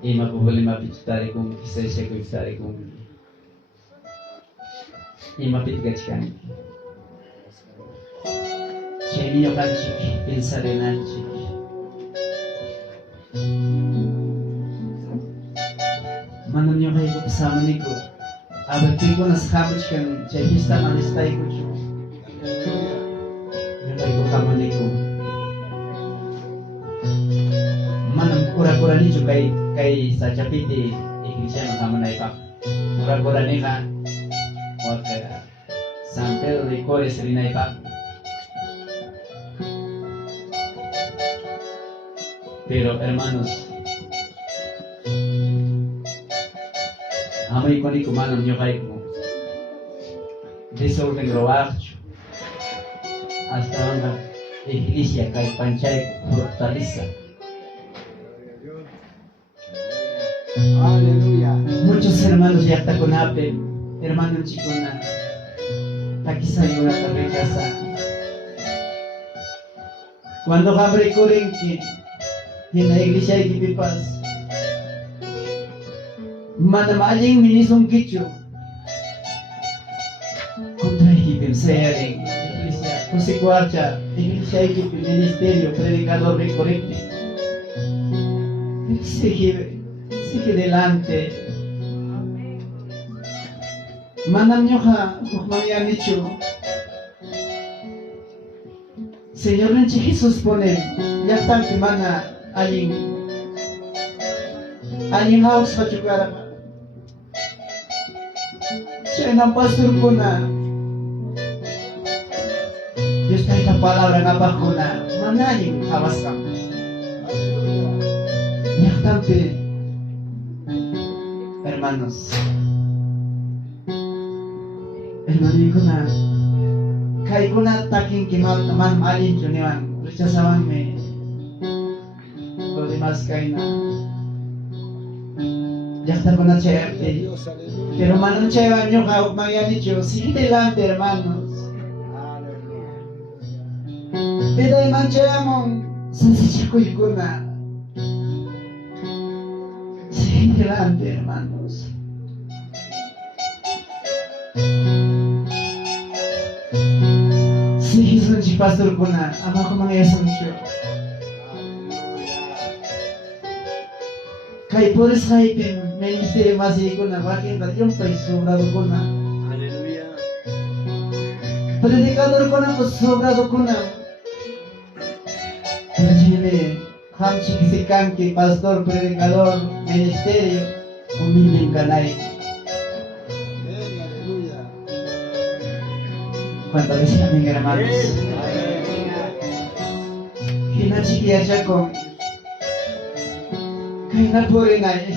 ima problema pitutari kung kisay ko itari kung ima pitgachkan. Chemiyo kanchik pinsarinanchik. Manam nyo kayo kasama ni ko. Abagti ko nas kabach kan chekista malistay ko siya. Nyo kayo kamani ko. Manam kura-kura ni siya kay sa chapiti ikisya makamanay pa. Kura-kura ni ka. O kaya San Pedro de Cores rinay pa. Pero hermanos, amay ko ni kumanam nyo kayo mo. Desorden grobacho. Hasta una iglesia kay panchay fortaleza. Aleluya. Muchos hermanos ya está con Apple, hermano chico na takisayo na tabekasa. Cuando abre corren que en la iglesia hay que paz. Manamaling minisong kicho. Contra equipo saya de iglesia. Consecuencia, iglesia hay que ministerio, predicador recorrecto. Sigue delante. Manam nyo ka, kukmaya nicho. Señor Renchi Jesús pone, ya está que mana aling house pachukara ka. Siya ng pastor ko na Diyos na itang palabra nga ba ko na manaling hawas ka. Yaktampi, hermanos, hermano ko na kay ko na taking kimal naman malin yun niwan rechazaban me lo demás kay na yakta ko na chayarte pero manong chayawan nyo ka magyani Diyos sige delante hermanos pero iman chayamong sansachikoy ko na sige delante hermanos. Si Jesús si pastor ko na ama ko mga yasamsyo. Kay puris kaipin ministry masih ko na wakin yung pay sobrado ko na. Aleluya. Predicador ko na sobrado ko na. Imagine hamsi kisikan ki pastor predicador ministerio umiling kanay. Cuando les amigos hermanos, hinachikia siya kung kaya na po rin ay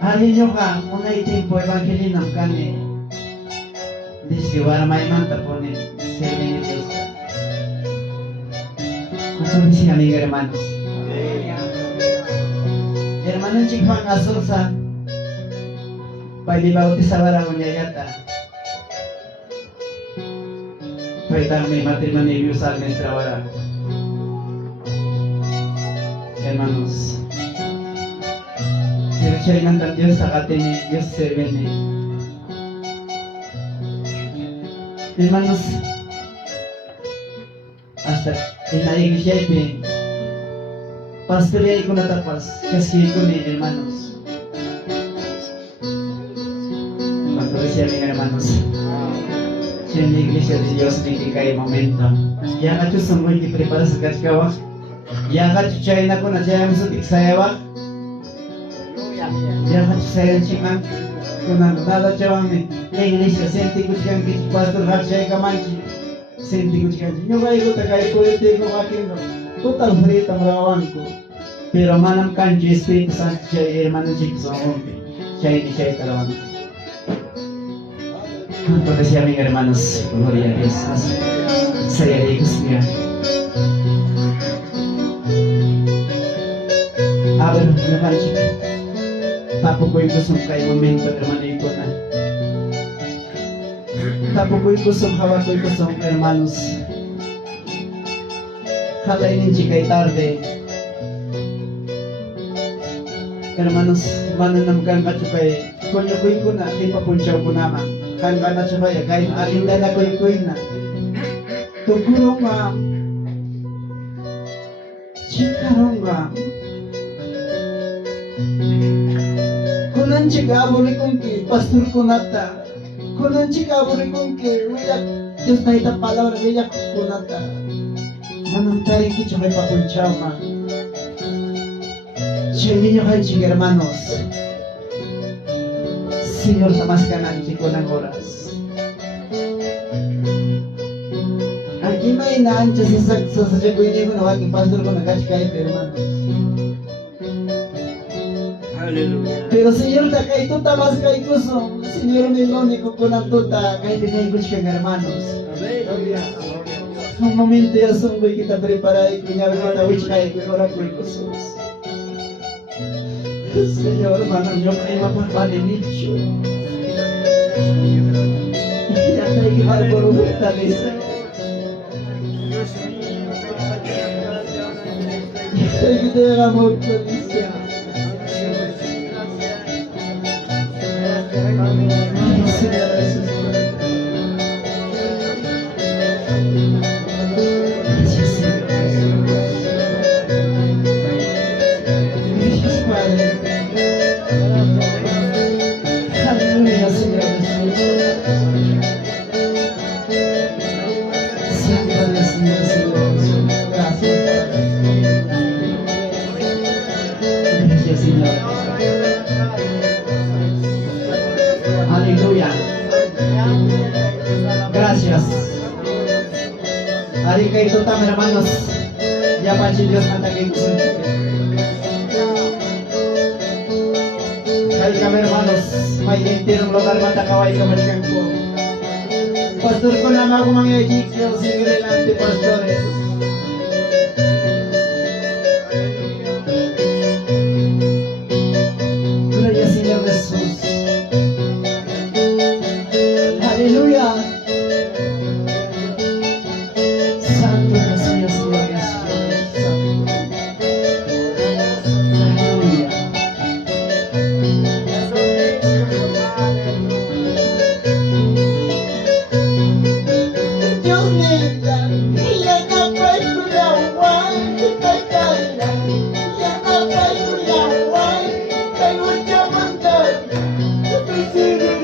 alin nyo ka, muna itimpo evangelinam kani disiwara may manta po ni Sirve ni Diyos ka. Kung si amigos hermanos, hermanos chikpang asol sa pag-ibautis sa warang unyayata. Pwede matrimonio sa nuestra hora. Hermanos, pero siya ng Diyos sa katini, Diyos servene. Hermanos, hasta en la iglesia pastorear ko natapas, kasi ko ni hermanos. Decía mis hermanos, si en la iglesia de Dios me cae momento, ya gacho son muy que preparas a cachcawa, ya gacho chay na ko na chay amso tiksayawa, ya gacho sayan chiman, kuna nada chawang ni, la iglesia senti kuchikan ki pastor har chay kamanchi, senti kuchikan, yo gayo ko tagay ko yote ko kakindo, total free tamrawan ko, pero manam kancho Espiritu Santo chay hermano chicos chay ni chay talawan. Cuando decía mis hermanos, gloria a Dios, saya de Gustiya. Abra na kanchi. Tapo ko yung kusong kay momento hermano ko na. Tapo ko yung kusong hawak ko yung kusong hermanos. halainin chikay tarde. Hermanos, mananam kan kachukay, konyo ko na, di pa punchaw ko naman. Kan ka na chukay, kain alinda na koy na. Tugurong nga, chikarong nga, kunan chikabuli kong ki, pastor ko nata, kunan chikabuli kong ki, wiyak, Diyos na itapalaw na wiyak ko nata. Manang tayo ki chukay pa punchaw nga. Siya kay hermanos, Señor, tamaskan ko ng oras. Aquí may inaancha sa ko ini ko na wagi pastor ko nagkashikay hermanos. Hallelujah. Pero Señor, takay ito tamas kay kuso. Señor, niloni ko ng tuta kay binay ko siya hermanos. Ang momento ya sunggoy kita preparay ko niya kita which kay ko oras ko kusos. Señor, manang yung ay mapapalinisyo. Kaya tayo kimalburo talis. Tayo kita yung amor talis. Señor Jesus. Aleluya. Gracias. Hari kay ito tama hermanos. Ya pa si Dios matagay ko. Kay kami hermanos, may entirong lugar matakaway kamasyan ko. Pastor ko na ako mga Ezekiel, singire lang pastores. Gloria Señor Jesús. Aleluya. Santo es Dios, Señor Jesús. Aleluya. Dios mío, y la capa es una guay, que cae, y la capa es una guay, que lucha mandar, que sirve.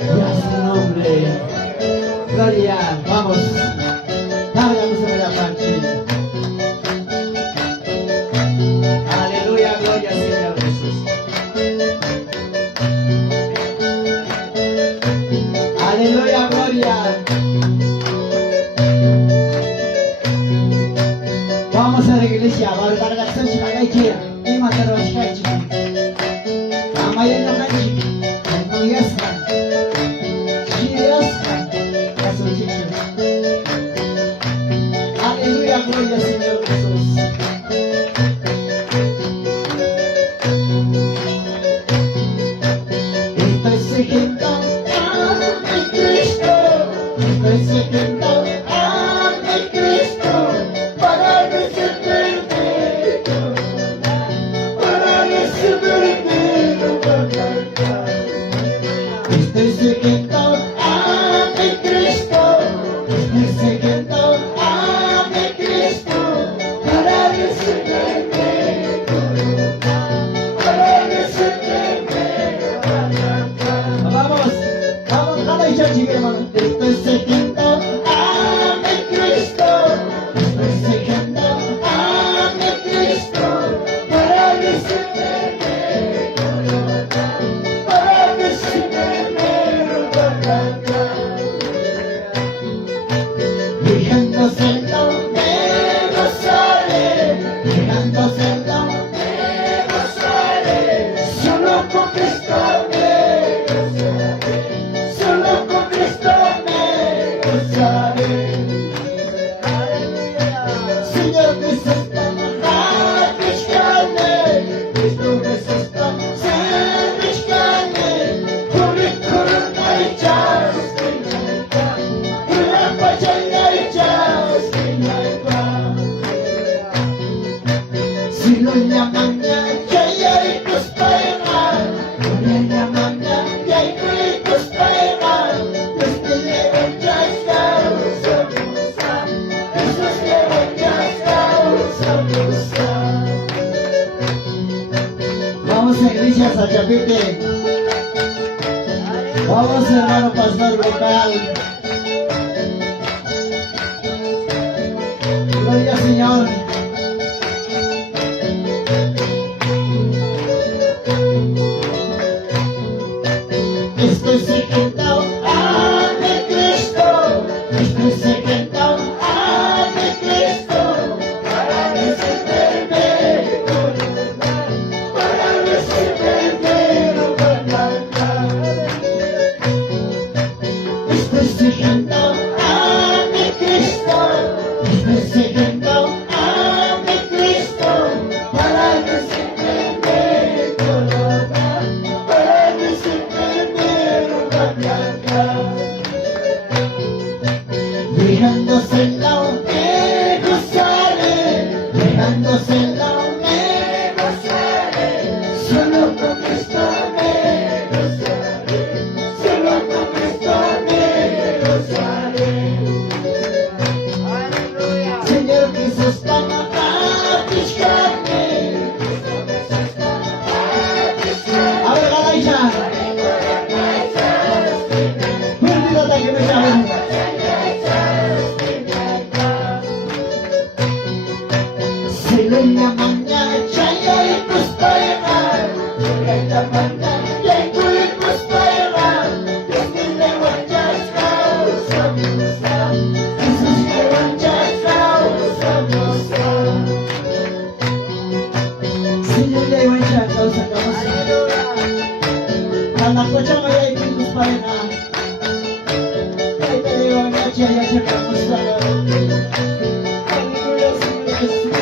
Y a su nombre. Gloria, vamos. Vamos a ver la parte. Aleluya, gloria al Señor Jesús. Aleluya, gloria. Vamos a la iglesia, baru bargatsan chikai kira. Ini matero chikai chiki. Amayan no kanchi. Mengiaskan. Shiraskan. Kaso chiki. Aleluya, gloria al Señor Jesús. Estoy siguiendo a mi Cristo. Estoy siguiendo a mi Cristo. Para recibirme, para recibirme. Estoy siguiendo a mi Cristo. Estoy siguiendo a mi Cristo. Para recibirme, para recibirme. Vamos, vamos, cada iglesia, hermano. Estoy siguiendo a mi Cristo. Estoy siguiendo a mi Cristo. Para recibirme, para recibirme. Dejándoselo me gozaré, dejándoselo me gozaré. Solo con Cristo me gozaré, solo con Cristo me gozaré. Señor Jesús, помогай, Cristo Jesús, помогай, кури курной час, кури пачайной час, si lo llaman ya hay cospaima, lo llaman ya hay cospaima, los que le rechazaron esos que rechazaron. Vamos a iglesia Sachapite. Vamos hermano pastor local. Gloria al Señor. Estoy siguiendo a mi Cristo. Estoy siguiendo a mi Cristo. Para recibirme, para recibirme. Estoy siguiendo a mi Cristo. Estoy siguiendo a mi Cristo. Para recibirme, para recibirme. Dejándoselo me gozaré, dejándoselo me gozaré. Solo con Cristo me gozaré, solo con Cristo me gozaré. Señor Jesús, помогай, a ver, Galaisha. Olvídate que me llamen. Se lo llaman ya y pues para se lo llaman ya y pues para los que le van ya esos que van ya si no le van ya sacamos anak ko siya kaya ipinos pa rin kahit talagang siya sacamos na Hallelujah, Señor Jesús.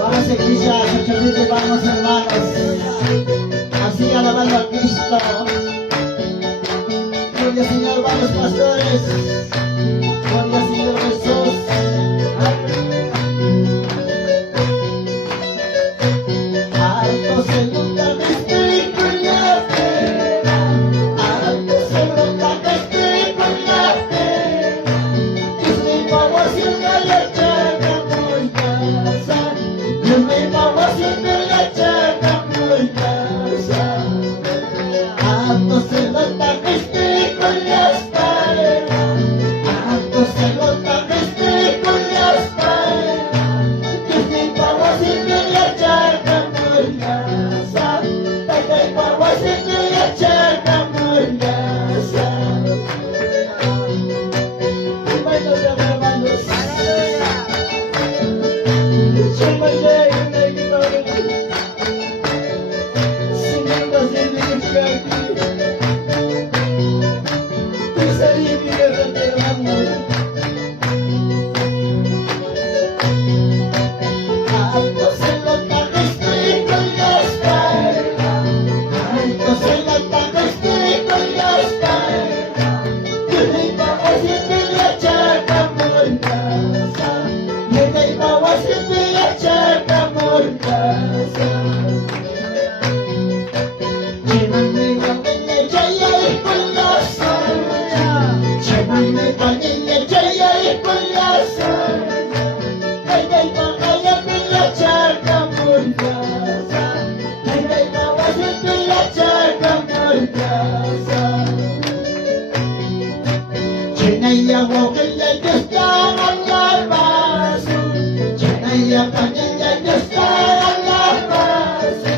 Vamos iglesia, Sachapite, vamos hermanos así alabando a Cristo. Gloria al Señor, vamos pastores. Gloria al Señor Jesús. Alto se nota mi espíritu en la fe. Alto se nota mi espíritu en la fe. Dios me pagó haciendo la chaga muy casa. Dios me pagó haciendo la chaga muy casa. wow, que ya está alabazo. Chenaya panaya ya está alabazo.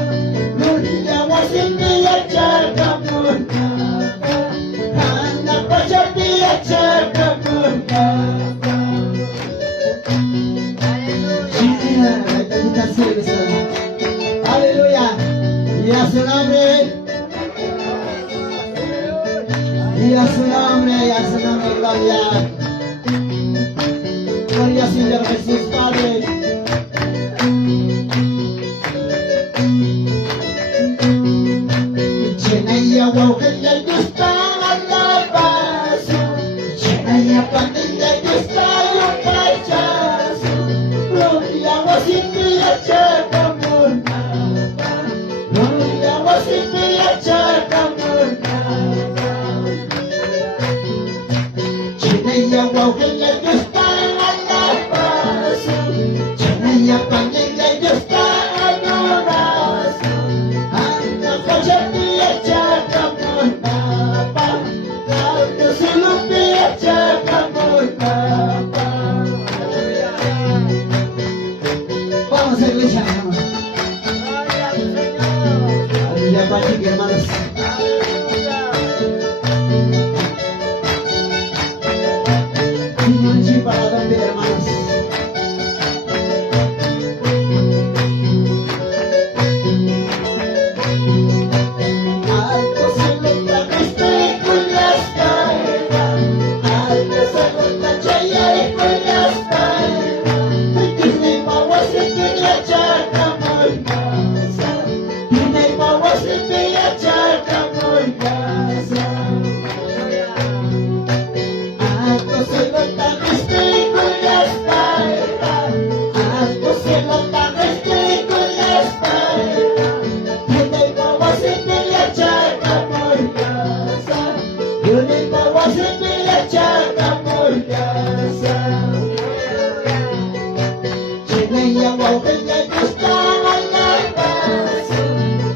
Gloria wasindia chakamuna. Hana pachatia chakamuna. Aleluya. Y a su nombre. Y a su nombre, gloria. Gloria Señor Jesús, Padre. Chenaya guajaya yo está alabazo. Chenaya pandilla yo está yo payaso. Gloria wasindia chakamuna. Gloria wasindia chakamuna. Chenaya guajaya yo está alabazo. Chenaya pandilla yo está alabazo. Anda pachatia chakamuna. Anda silupia chakamuna. Vamos a la iglesia, hermanos. Aleluya, Padre, hermanos. Señor, para dónde, hermanos. Alto cielo, trajiste con las caídas. Alto cielo, trajiste con las caídas. Tiene bawa se tiene chakamulgasa. Tiene bawa se tiene chakamulgasa. Alto cielo, trajiste con las caídas. Alto cielo, trajiste con las caídas. Tiene bawa se tiene chakamulgasa. Tiene bawa se tiene chakamulgasa. Chenaya guajaya yo está alabazo.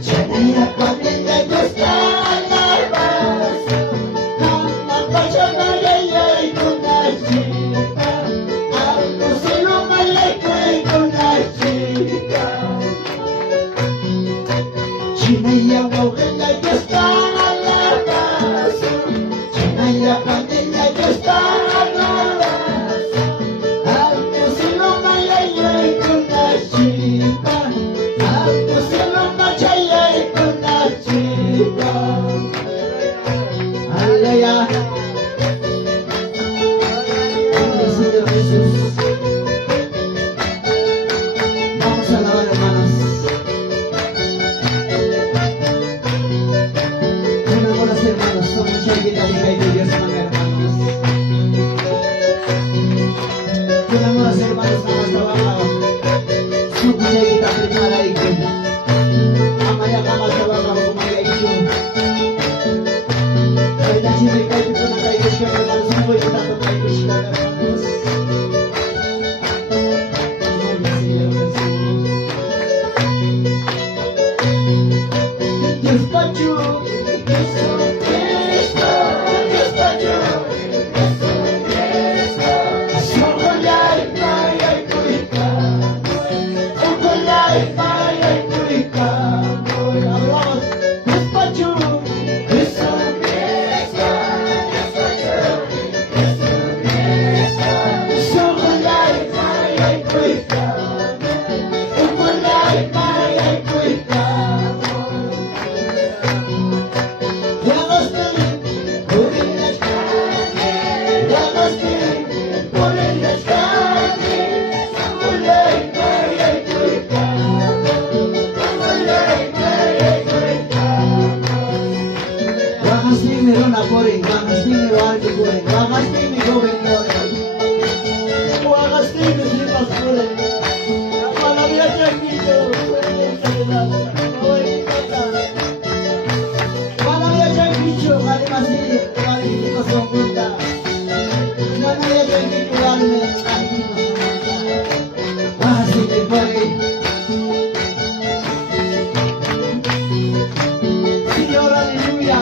Chenaya pandilla yo está alabazo. Hana pachanaya y kuna chica. Algo se lo malaiko y kuna chica. Chenaya guajaya yo está alabazo. Chenaya pandilla yo está alabazo. Algo se lo malayo y kuna chica. Algo se lo malayo y kuna chica. Aleluya. Gloria Señor Jesús. Vamos a alabar, hermanos. Buenas hermanos, somos Chaguita y Dios, hermanos. Buenas hermanos, vamos a alabar. Somos Chaguita, primera y quinta. Amaya, vamos a alabar como María y yo. Ahorita sí me cae con una caída, hermanos, no voy a estar con la iglesia, hermanos. Gloria Señor Jesús. Dios Pachu, Dios Cristo, Dios Pachu, Dios Cristo. Sokolay, Maya, Kuika, Sokolay, Maya, Kuika. Hablamos, Dios Pachu, Dios Cristo, Dios Pachu, Dios Cristo. Sokolay, Maya, Kuika, Sokolay, Maya, Kuika. Señor, aleluya.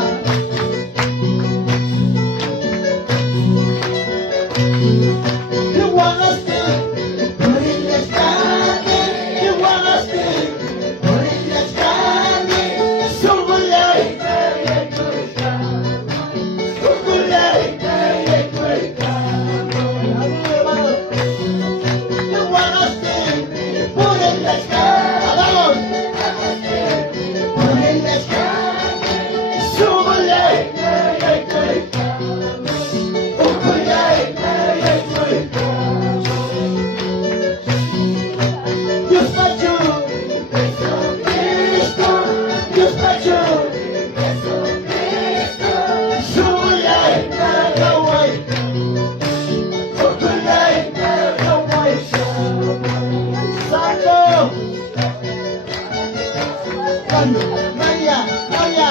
Gloria, gloria.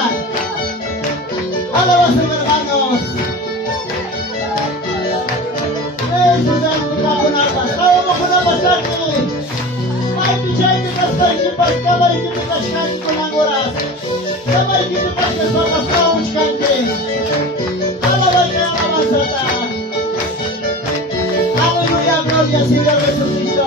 Alabanza, hermanos. Eso es el que va con almas. Vamos con almas aquí. Mai picai de castai de pascala e de cascai con angoras. Samai de pascala só para frau de cante. Alabanza. Aleluya, gloria, Señor Jesucristo.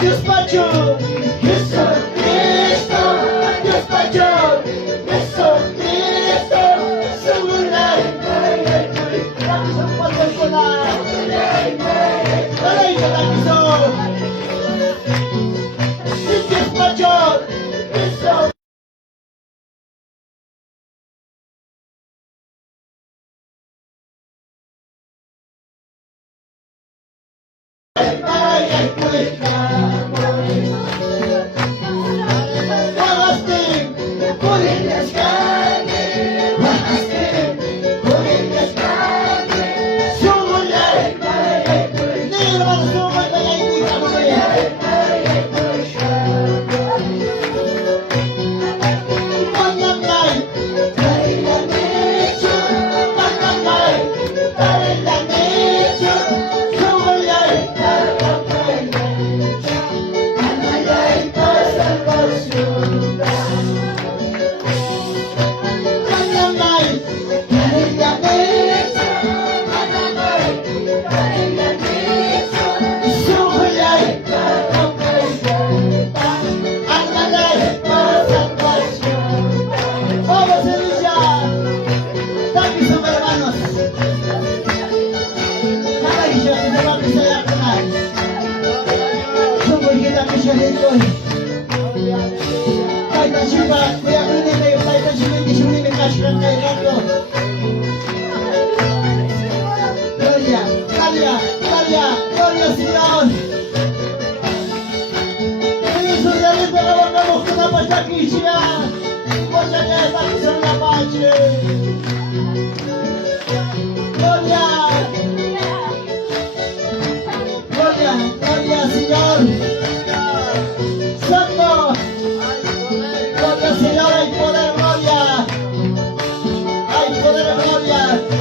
Dios Pacho, Jesucristo, Dios Pacho, Jesucristo, Segurlay, Kami sa patay ko na. Talay ka lang iso. Dios Pacho, Jesucristo. Gloria, gloria, gloria, gloria, Señor. Jesús, ya les pegamos con la pachaquicia. Porque ya está aquí son la pache. Gloria. Gloria, gloria, Señor. Santo. Gloria, Señor, hay poder, gloria. Hay poder, gloria.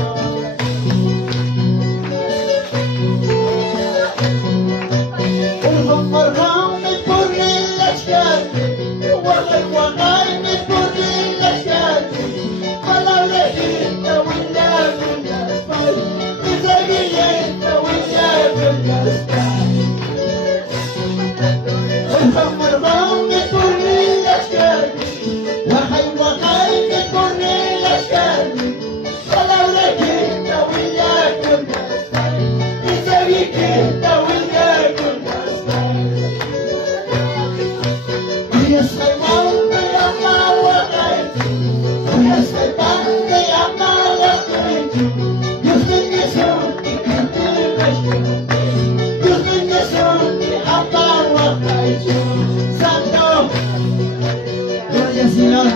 Señor.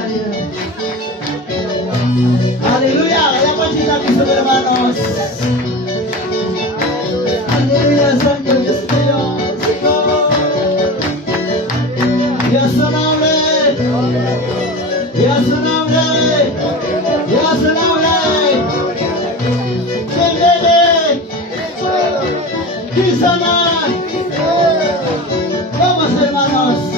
Aleluya, la pancita, mis hermanos. Aleluya, Santo Dios mío. Dios su nombre. Dios su nombre. Dios su nombre. Crisana. Vamos, hermanos.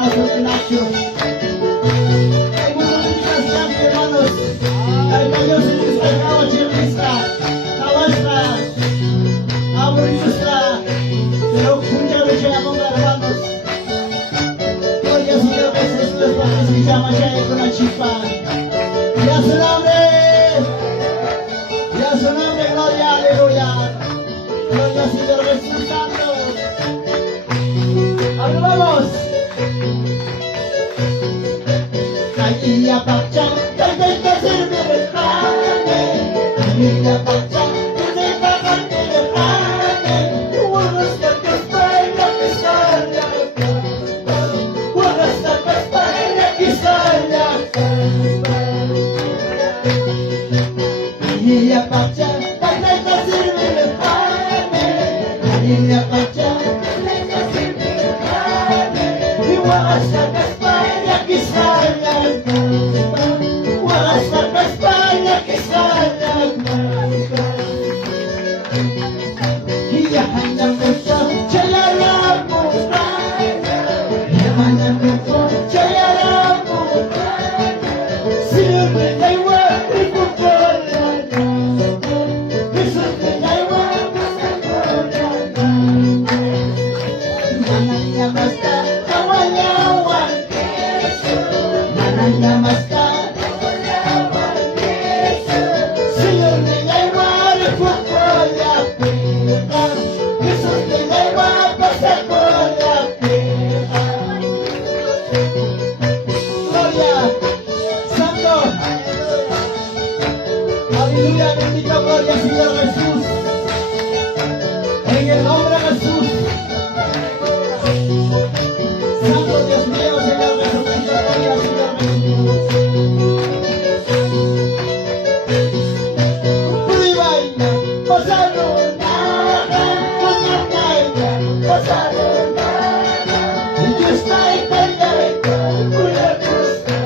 Pastor Ignacio. Hay muchos gracias, hermanos. Hay varios en esta causa, Kawastra, Aburistra, pero muchas veces hermanos. Hoy ya sigue a veces los padres que llaman ya con la chispa. Ya su nombre, gloria, aleluya. Gloria al Señor Jesús Santo. Ahora vamos. Kaya pakcha, kaya kasirme bekane. Kaya pakcha, kaya kakante bekane. Wagas na kaspay na kisanya. Wagas na kaspay na kisanya. Kaya pakcha, kaya kasirme bekane. Kaya pakcha, kaya kasirme bekane. Wagas na kaspay na kisanya. Wagas na kaspay na kisanya. Hiyahanap ko siya, tsayala mo. Hiyahanap ko, tsayala mo. Silbi kay wari ko pala. Silbi kay wari ko pala. Mananya basta, kawanyawan. Mananya basta, silbi kay wari ko pala. Silbi kay wari ko pala. Gloria, Santo, aleluya, bendito gloria Señor Jesús, en el nombre de Jesús, Santo Dios mío, Señor Jesucristo, gloria Señor Jesús. Privaina, pasaron nada, pasaron nada, y yo estoy callada, una cosa.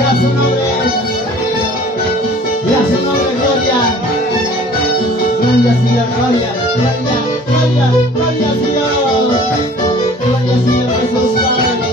Y a su nombre, y a su nombre, gloria. Gloria, Señor, gloria, gloria, gloria, gloria, Señor. Gloria, Señor Jesús, Padre.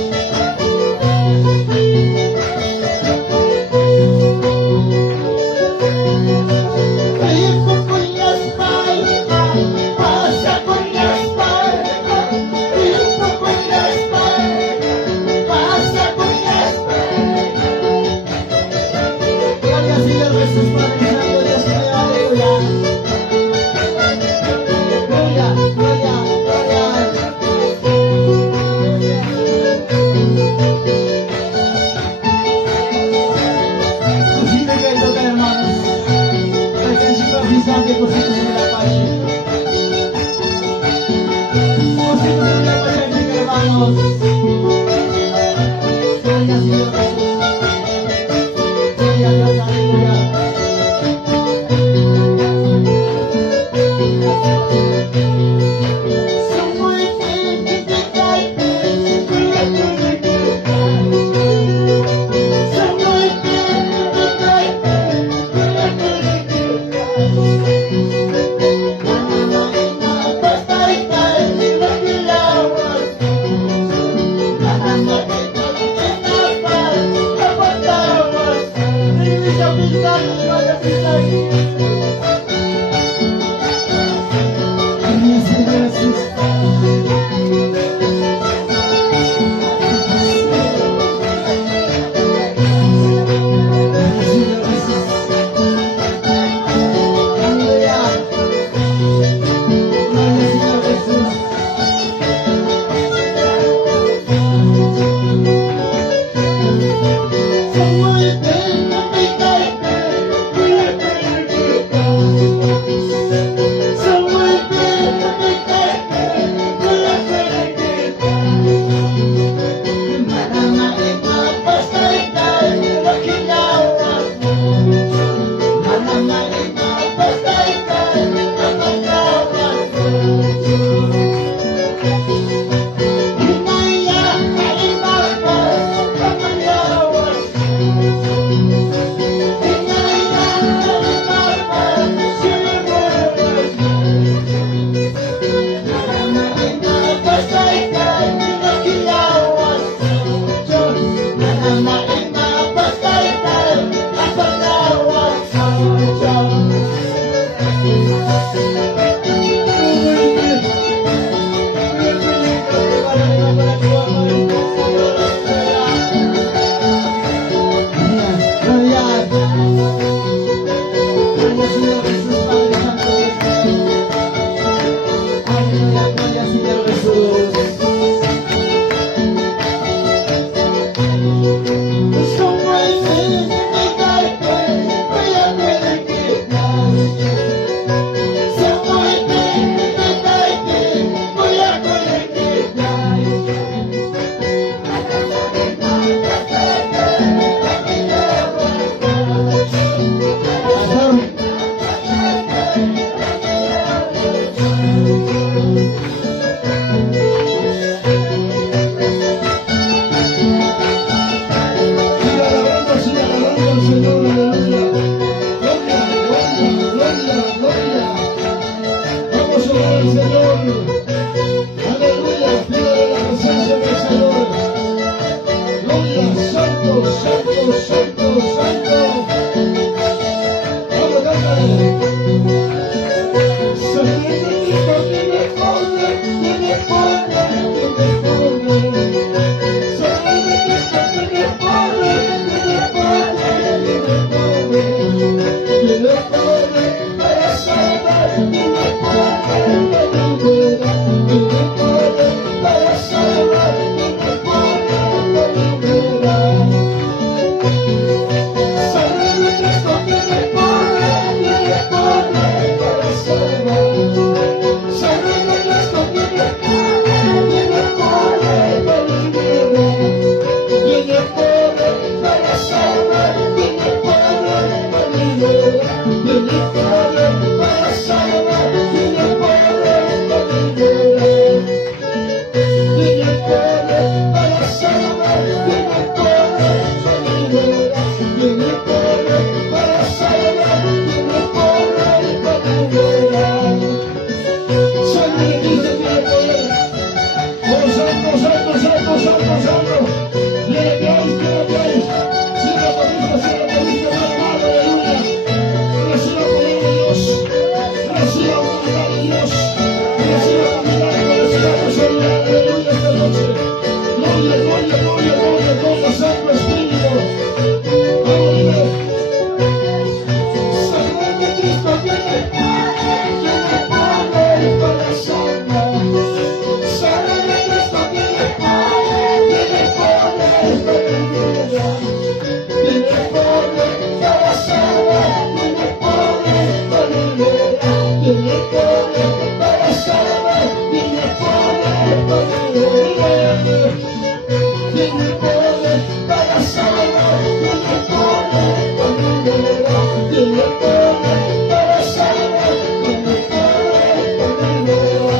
que me pone para salvar, que me pone conmigo.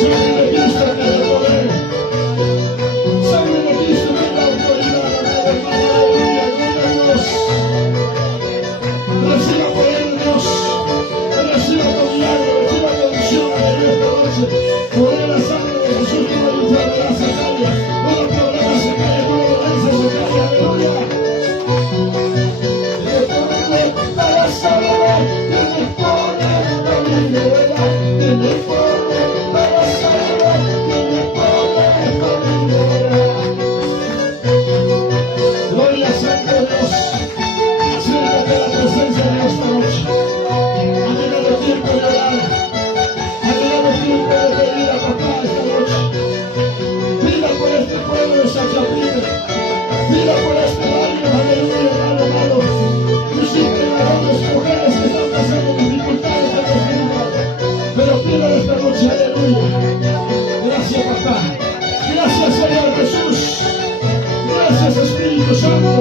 Sangre de Cristo tiene poder. Sangre de Cristo tiene la autoridad. Aleluya, gloria a Dios. Reciba poder de Dios. Reciba tu milagro, reciba tu unción. Aleluya, esta noche. Poder la sangre de Jesús, toda enfermedad se cae, todo problema se cae, toda dolencia se cae. Aleluya. Me pone para salvar, que me pone para liberar, que me pone para salvar, que me pone para liberar. Gloria, Santo Dios. Acércate a la presencia de Dios esta noche. Ha llegado el tiempo de orar. Ha llegado el tiempo de pedir a papá esta noche. Pida por este pueblo de Sachapina. Pida por este barrio. Aleluya, hermano, hermano. Visiten varones, mujeres que están pasando dificultades en los días. Pero pida esta noche, aleluya. Gracias, papá. Gracias, Señor Jesús. Gracias, Espíritu Santo.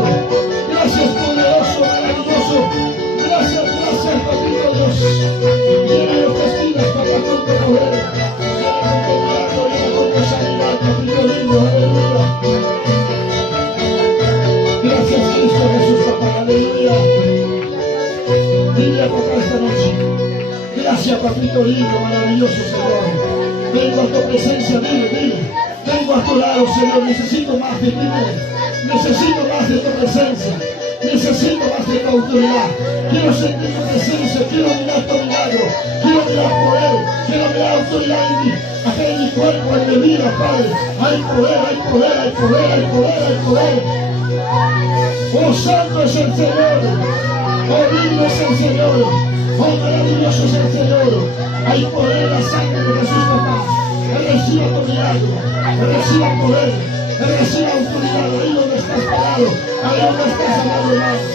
Gracias, poderoso, maravilloso. Gracias, gracias, papito Dios. Llena nuestras vidas, papá, con tu poder. Llena con tu milagro, llena con tu sanidad, papito lindo, aleluya. Gracias, Cristo Jesús, papá, aleluya. Dile a papá esta noche. Gracias, papito lindo, maravilloso, Señor. Vengo a tu presencia, dile. Vengo a tu lado, Señor. Necesito más de ti. Necesito más de tu presencia. Necesito más de tu autoridad. Quiero sentir tu presencia. Quiero mirar tu milagro. Quiero mirar poder. Quiero mirar autoridad en mí. Acá en mi cuerpo, en mi vida, Padre. Hay poder, hay poder, hay poder, hay poder, hay poder. Oh, santo es el Señor. Oh, lindo es el Señor. Oh, maravilloso es el Señor. Hay poder en la sangre de Jesús, papá. Reciba tu milagro. Reciba poder. Reciba autoridad. Ahí donde estás parado. Ahí donde estás, amado hermano.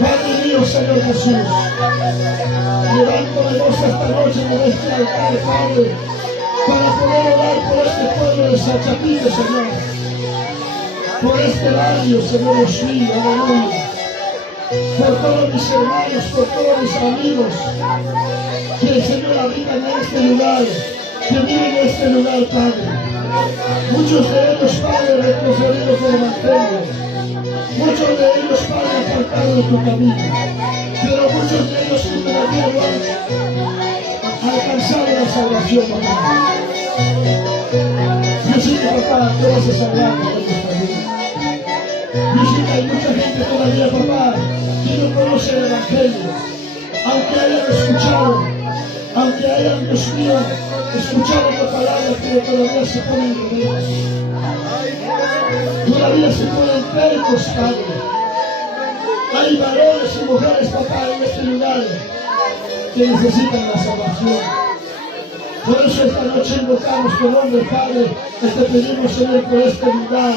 Padre mío, Señor Jesús. Levanto de voz esta noche en este altar, Padre, para poder orar por este pueblo de Sachapina, Señor. Por este barrio, Señor Dios mío, aleluya. Por todos mis hermanos, por todos mis amigos, que el Señor habita en este lugar, que vive en este lugar, Padre. Muchos de ellos, Padre, retrocedidos del Evangelio. Muchos de ellos, Padre, apartados de tu camino. Pero muchos de ellos que todavía no han alcanzado la salvación, papá. Yo sé que, papá, tú vas a salvar en nuestra vida. Yo sé que hay mucha gente todavía, papá, que no conoce el Evangelio. Aunque hayan escuchado, aunque hayan, Dios mío, escuchado la palabra, pero todavía se ponen rebeldes. Todavía se ponen tercos, Padre. Hay varones y mujeres, papá, en este lugar que necesitan la salvación. Por eso esta noche invocamos tu nombre, Padre, y te pedimos, Señor, por este lugar,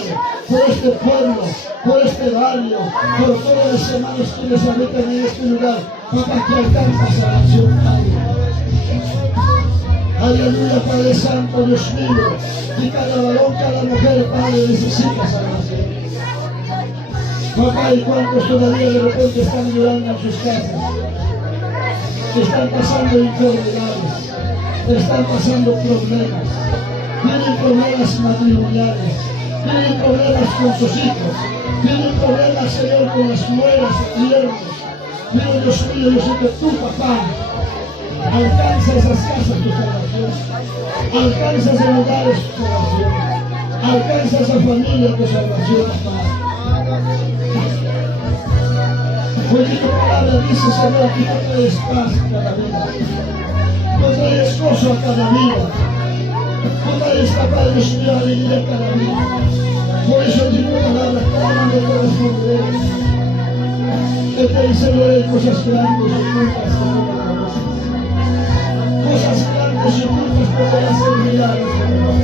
por este pueblo, por este barrio, por todos los hermanos que les habitan en este lugar, papá, que alcanza salvación, Padre. Aleluya, Padre Santo, Dios mío, y cada varón, cada mujer, Padre, necesita salvación. Papá, y cuántos todavía de repente están llorando en sus casas, están pasando enfermedades, están pasando problemas, tienen problemas matrimoniales, tienen problemas con sus hijos, tienen problemas, Señor, con las nueras y yernos. Pero Dios mío, yo sé que tú, papá, alcanza esas casas tu salvación, alcanza esos lugares tu salvación, alcanza esa familia tu salvación, papá. Porque tu palabra dice, Señor, que no traes paz a cada vida, no traes gozo a cada vida, no traes, papá, Dios mío, alegría a cada vida. Por eso dice tu palabra, clama de corazón. Te pedí, Señor, hay cosas grandes y ocultas, Señor. Cosas grandes y ocultas podrán hacer milagros, Señor.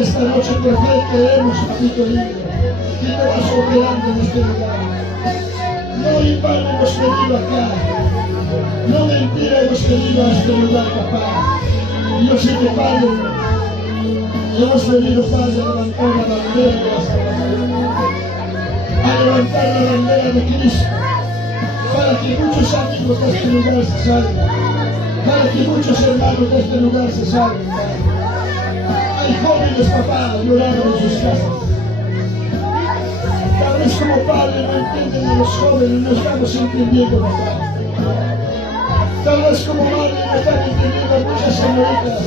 Esta noche por fe creemos, papito lindo, que te vas operando en este lugar. No en vano hemos venido acá, no mentira hemos venido a este lugar, papá. Y yo sé que, Padre, Hemos venido, Padre, a levantar la bandera de la salvación, a levantar la bandera de Cristo, para que muchos amigos de este lugar se salven, para que muchos hermanos de este lugar se salven, Padre. Hay jóvenes, papá, llorando en sus casas. Tal vez como padre no entienden a los jóvenes, no estamos entendiendo, papá. Tal vez como madre no están entendiendo a muchas señoritas.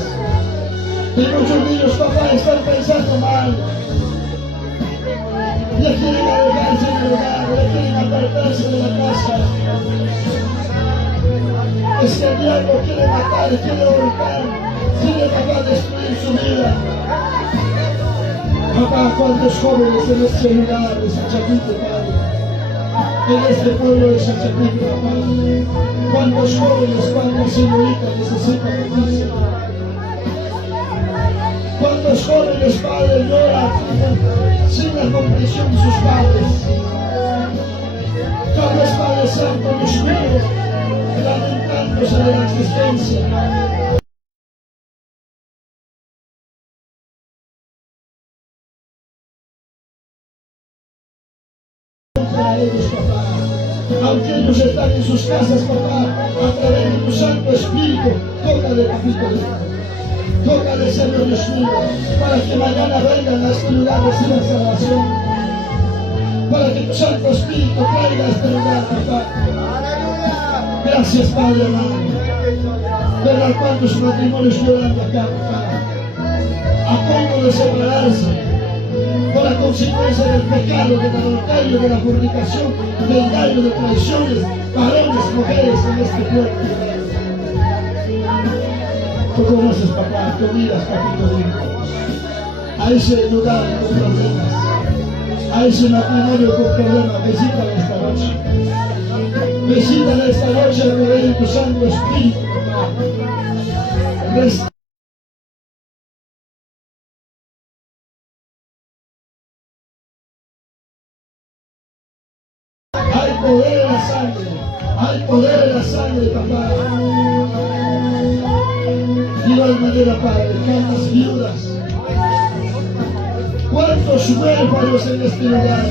Y muchos niños, papá, están pensando mal. Ya quieren alejarse del hogar, ya quieren apartarse de la casa. Es que el diablo quiere matar, quiere ahorcar, quiere, papá, destruir su vida. Papá, cuántos jóvenes en este lugar de Sachapito, Padre, en este pueblo de Sachapito, papá, cuántos jóvenes, cuántas señoritas necesitan justicia. Cuántos jóvenes, Padre, lloran sin la comprensión de sus padres. Tal vez, Padre Santo, los míos, lamentándose de la existencia. A ellos, papá, aunque ellos están en sus casas, papá, a través de tu Santo Espíritu, tócale, papito Dios. Tócale, Señor Dios mío, para que mañana vengan a este lugar y reciban salvación. Para que tu Santo Espíritu traiga a este lugar, papá. Gracias, Padre amado. Verdad, cuántos matrimonios llorando acá, papá, a punto de separarse por la consecuencia del pecado, del adulterio, de la fornicación, del engaño, de traiciones, varones, mujeres en este pueblo. Tú conoces, papá, tú miras, papito Dios, a ese lugar con problemas, a ese matrimonio con problemas. Visítale esta noche. Visítale esta noche a través de tu Santo Espíritu, papá. Hay poder en la sangre, hay poder en la sangre, papá. De igual manera, Padre, cuántas viudas, cuántos huérfanos en este lugar,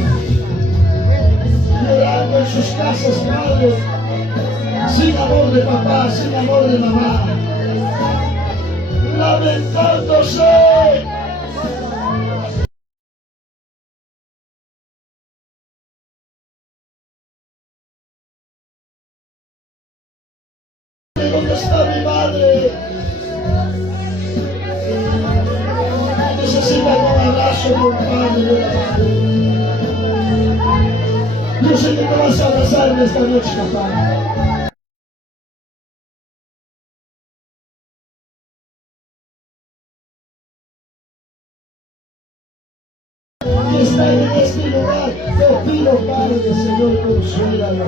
llorando en sus casas, Padre, sin amor de papá, sin amor de mamá, lamentándose. ¿Dónde está mi madre? Necesita un abrazo de un padre, de una madre. Yo sé que te vas a abrazar en esta noche, papá. Que está en este lugar, te pido, Padre, Señor, consuélalo.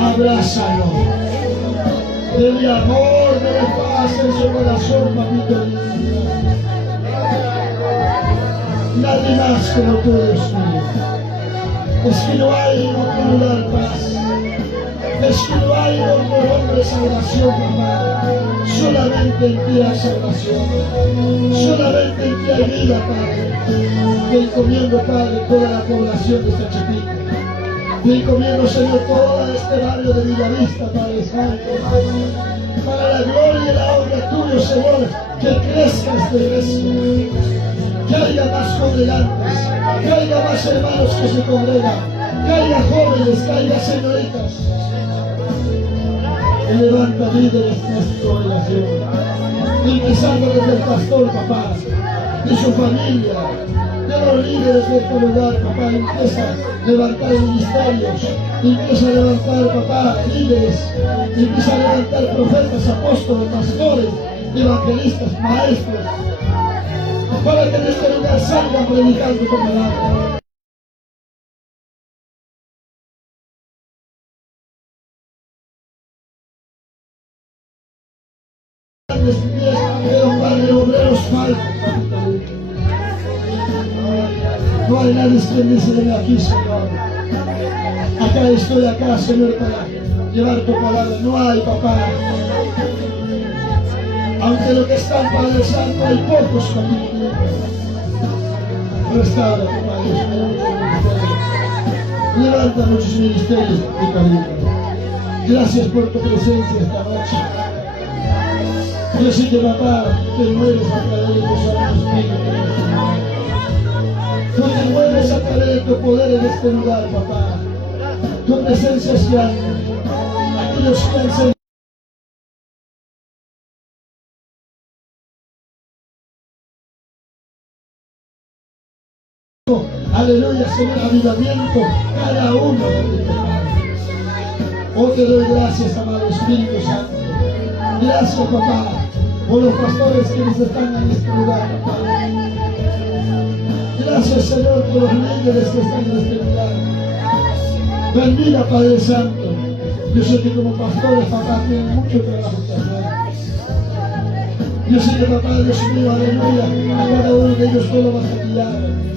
Abrázalo. Dele amor, dele paz en su corazón, papito. Nadie más como tú, Dios mío. Es que no hay en otro lugar paz. Es que no hay en otro nombre salvación, papá. Solamente en ti hay salvación. Solamente en ti hay vida, Padre. Te encomiendo, Padre, toda la población de esta chiquita. Te encomiendo, Señor, todo este barrio de Villavista, Padre Santo, para la gloria y la honra tuya, Señor, que crezca este iglesia, que haya más congregantes, que haya más hermanos que se congregan, que haya jóvenes, que haya señoritas. Y levanta líderes en esta congregación, empezando desde el pastor, papá, de su familia, de los líderes de este lugar, papá. Empieza a levantar ministerios, empieza a levantar, papá, líderes, empieza a levantar profetas, apóstoles, pastores, evangelistas, maestros, para que en este lugar salgan predicando tu palabra. Pero, Padre, obreros faltan. No hay nadie que dice aquí, Señor. Acá estoy, acá, Señor, para llevar tu palabra. No hay, papá. Aunque lo que están, Padre Santo, hay pocos capítulos. Restaura, Padre Santo. Levanta muchos ministerios de camino. Gracias por tu presencia esta noche. Yo sé que, papá, te mueves a través de tus santos espíritus. Tú te mueves a través de tu poder en este lugar, papá. Tu presencia es grande. Aquellos que han sentido aleluya, Señor, avivamiento, cada uno de ti, papá. Oh, te doy gracias, amado Espíritu Santo. Gracias, papá, por los pastores que nos están en este lugar, papá. Gracias, Señor, por los líderes que están en este lugar. Bendiga, Padre Santo. Yo sé que como pastores, papá, tienen mucho trabajo que hacer. Yo sé que, papá, Dios mío, aleluya, a cada uno de ellos tú lo vas a guiar,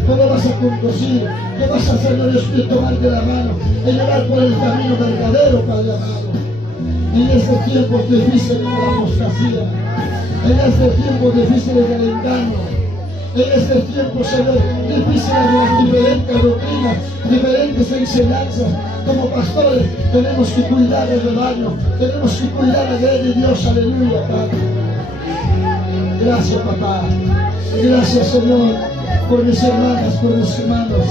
tú lo vas a conducir, tú vas a hacer, Dios mío, tomarte la mano y llevar por el camino verdadero, Padre amado. En estos tiempos difíciles de la apostasía, en estos tiempos difíciles del engaño, en este tiempo, Señor, difíciles de las diferentes doctrinas, diferentes enseñanzas, como pastores tenemos que cuidar el rebaño, tenemos que cuidar la ley de Dios, aleluya, Padre. Gracias, papá. Gracias, Señor, por mis hermanas, por mis hermanos.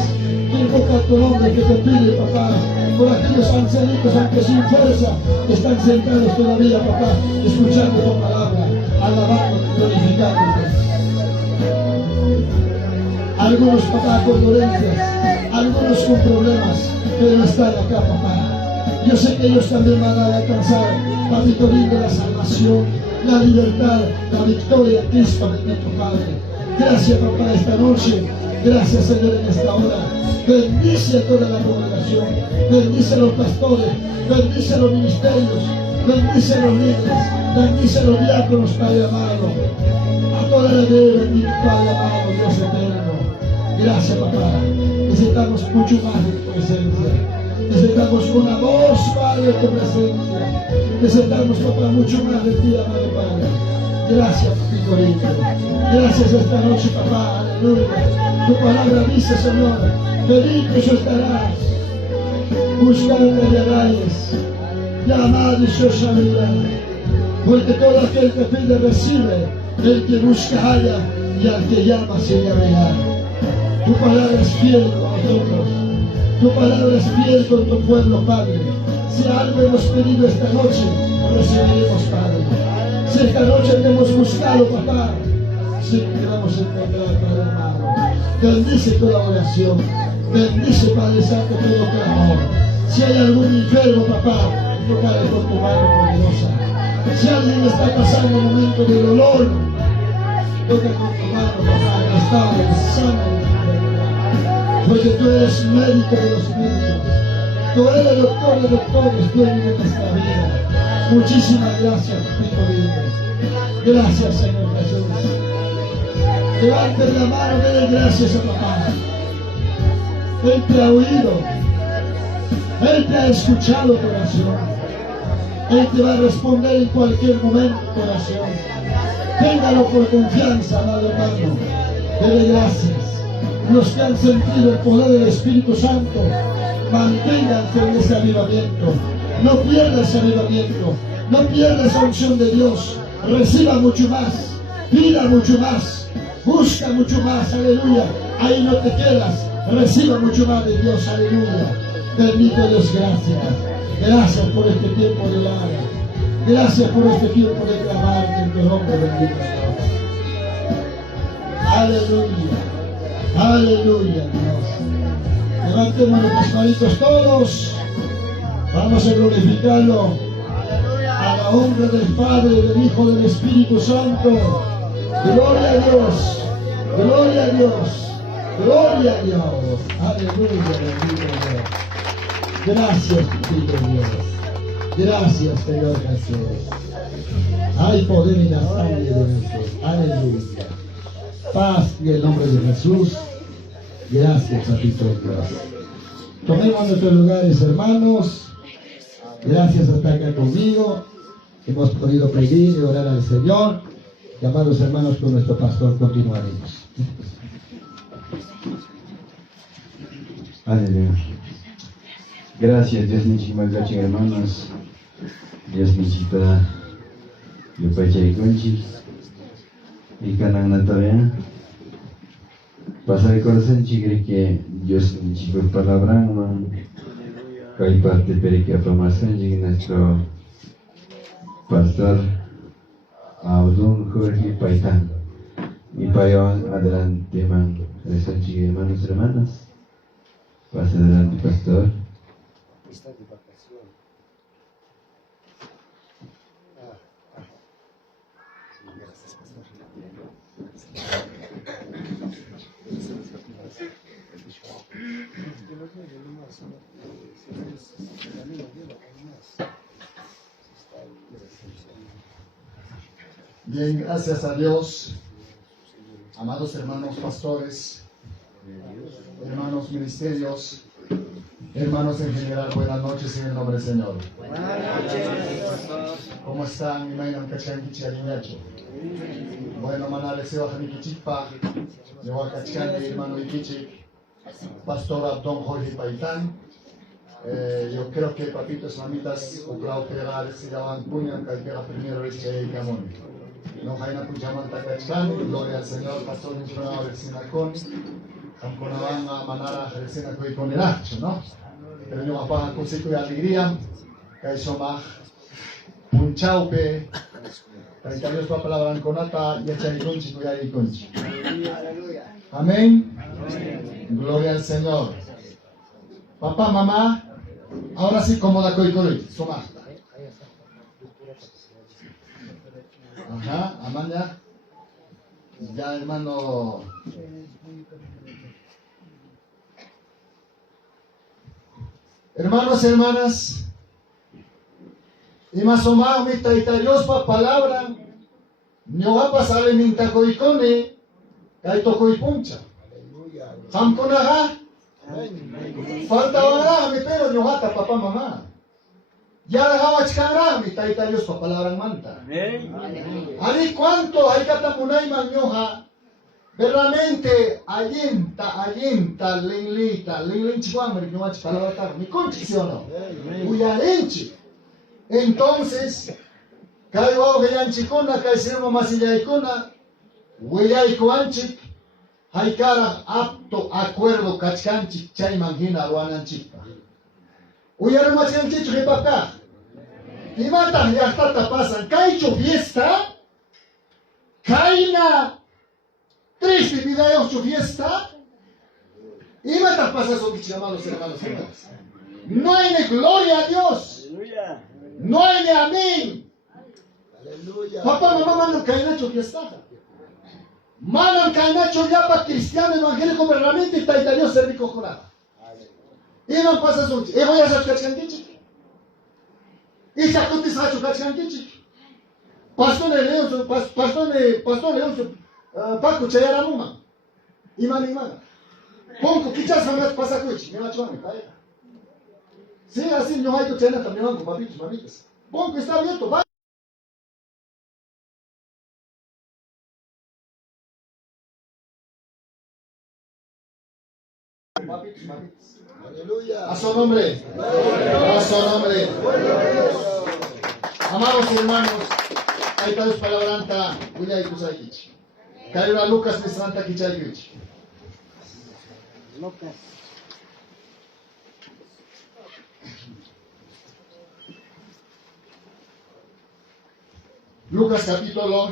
Que invoca tu nombre, que te pide, papá, por aquellos ancianitos, aunque sin fuerza, que están sentados todavía, papá, escuchando tu palabra, alabando, glorificándote. Algunos, papá, con dolencias, algunos con problemas, pero están acá, papá. Yo sé que ellos también van a alcanzar la victoria de la salvación, la libertad, la victoria en Cristo, bendito Padre. Gracias, papá, esta noche. Gracias, Señor, en esta hora. Bendice a toda la congregación. Bendice a los pastores. Bendice a los ministerios. Bendice a los líderes. Bendice a los diáconos, Padre amado. A toda la iglesia, bendito Padre amado, Dios eterno. Gracias, papá. Necesitamos mucho más de tu presencia. Necesitamos una voz, Padre, de tu presencia. Necesitamos, papá, mucho más de ti, amado Padre. Gracias, papito lindo. Gracias esta noche, papá. Aleluya. Tu palabra dice, Señor, bendito estarás. Buscando y hallaréis. Llamad y se os abrirá. Porque todo aquel que pide recibe. El que busca halla. Y al que llama se le abrirá. Tu palabra es fiel con nosotros. Tu palabra es fiel con tu pueblo, Padre. Si algo hemos pedido esta noche, recibiremos, Padre. Si esta noche te hemos buscado, papá, siempre vamos a encontrar, Padre amado. Bendice toda oración. Bendice, Padre Santo, todo clamor. Si hay algún enfermo, papá, tócale con tu mano poderosa. Si alguien está pasando un momento de dolor, toca con tu mano, papá, restaura, sana. Porque tú eres médico de los médicos. Tú eres doctor de doctores, tú eres en esta vida. Muchísimas gracias, papito lindo. Gracias, Señor Jesús. Levante la mano, dale gracias a papá. Él te ha oído. Él te ha escuchado tu oración. Él te va a responder en cualquier momento tu oración. Téngalo por confianza, amado hermano. Dele gracias. Los que han sentido el poder del Espíritu Santo, manténganse en ese avivamiento. No pierdas ese avivamiento. No pierdas esa unción de Dios. Reciba mucho más. Pida mucho más. Busca mucho más. Aleluya. Ahí no te quedas. Reciba mucho más de Dios. Aleluya. Bendito Dios, gracias. Gracias por este tiempo de orar. Gracias por este tiempo de clamar en tu nombre, bendito Dios. Aleluya. Aleluya, Dios. Levantemos nuestras manitos todos. Vamos a glorificarlo. A la honra del Padre, del Hijo, del Espíritu Santo. Gloria a Dios. Gloria a Dios. Gloria a Dios. Aleluya, bendito Dios. Gracias, bendito Dios. Gracias, Señor Jesús. Hay poder en la sangre de Jesús. Aleluya. Paz en el nombre de Jesús. Gracias, papito Dios. Tomemos nuestros lugares, hermanos. Gracias hasta acá conmigo. Hemos podido pedir y orar al Señor. Llamados hermanos, con nuestro pastor continuaremos. Aleluya. Gracias, Dios muchísimas gracias, hermanos. Dios necesita yo pachay conchi y canang natoya. Pasar el corazón chigre que Dios necesita palabra man. Hay parte pero que afirmación de nuestro pastor Abdul Jorge Paitán. Y para adelante man. Rezan chigre hermanos y hermanas. Pasa adelante, pastor. Bien, gracias a Dios, amados hermanos pastores, hermanos ministerios, hermanos en general, buenas noches en el nombre del Señor. ¿Cómo están? Bueno, manales se bajan Iquichipa, de Huacachcante, hermano Iquichip, pastor Abdón Jorge Paitán. Yo creo que papitos, mamitas, o clau pegar, si daban puñan, calpera primero es que hay camón. No hay una puchaman tacachán, gloria al Señor, pastor Nichonao del Sinacón, Camponaban a Manara, el Sinaco y con el hacho, ¿no? Pero no apagan con seco y alegría, Caixomaj, Punchaupe, para que Dios va a palabra en conata, y echa y conchi, cuya y conchi. Amén. Gloria al Señor. Papá, mamá, ahora sí, como la coicorui, suma. Ajá, Amanda. Ya, hermano. Hermanos y hermanas, y más o más, mi taitarios pa palabra, no va a pasar en mintacoicone, caitoco puncha. Hamconaja. Falta ahora, pero no hata papá mamá. Ya la hawa chkanra, mi taita Dios pa palabra manta. Ani cuánto hay catamunay manyoha. Veramente alienta, linlin chihuahua, mi no palabra tar, mi conchi sí o no. Uyalenchi. Entonces, kayo ao gayan chikona, kay sirmo masillaykona, huyay kuanchik. Hay cara apto acuerdo kachkanchik chay manjina aruananchikpa. Uyar machanchichu repapka. Imata yachtata pasan. Kaicho fiesta. Kaina. Triste videos su fiesta. Imata pasa eso llamados hermanos. No hay ni gloria a Dios. No hay ni amén. Papá, mamá, mano, kaina chu fiesta. Manan kainacho yapa cristiano evangélico verdaderamente está italiano servico jorada. Y no pasa eso. Y voy a hacer cachcantichi. Y sacuti sacho cachcantichi. Pastor León, pastor León, Paco chayara numa. Imani imana. Ponco quizás jamás pasa cuchi. Me macho mami, cae. Sí, así no hay que tener también con papitos, mamitas. Ponco está abierto. Va. Aleluya. A su nombre. A su nombre. Amados hermanos, hay tal palabras William y Kusaikich. Cairo Lucas de Santa Kichayich. Lucas capítulo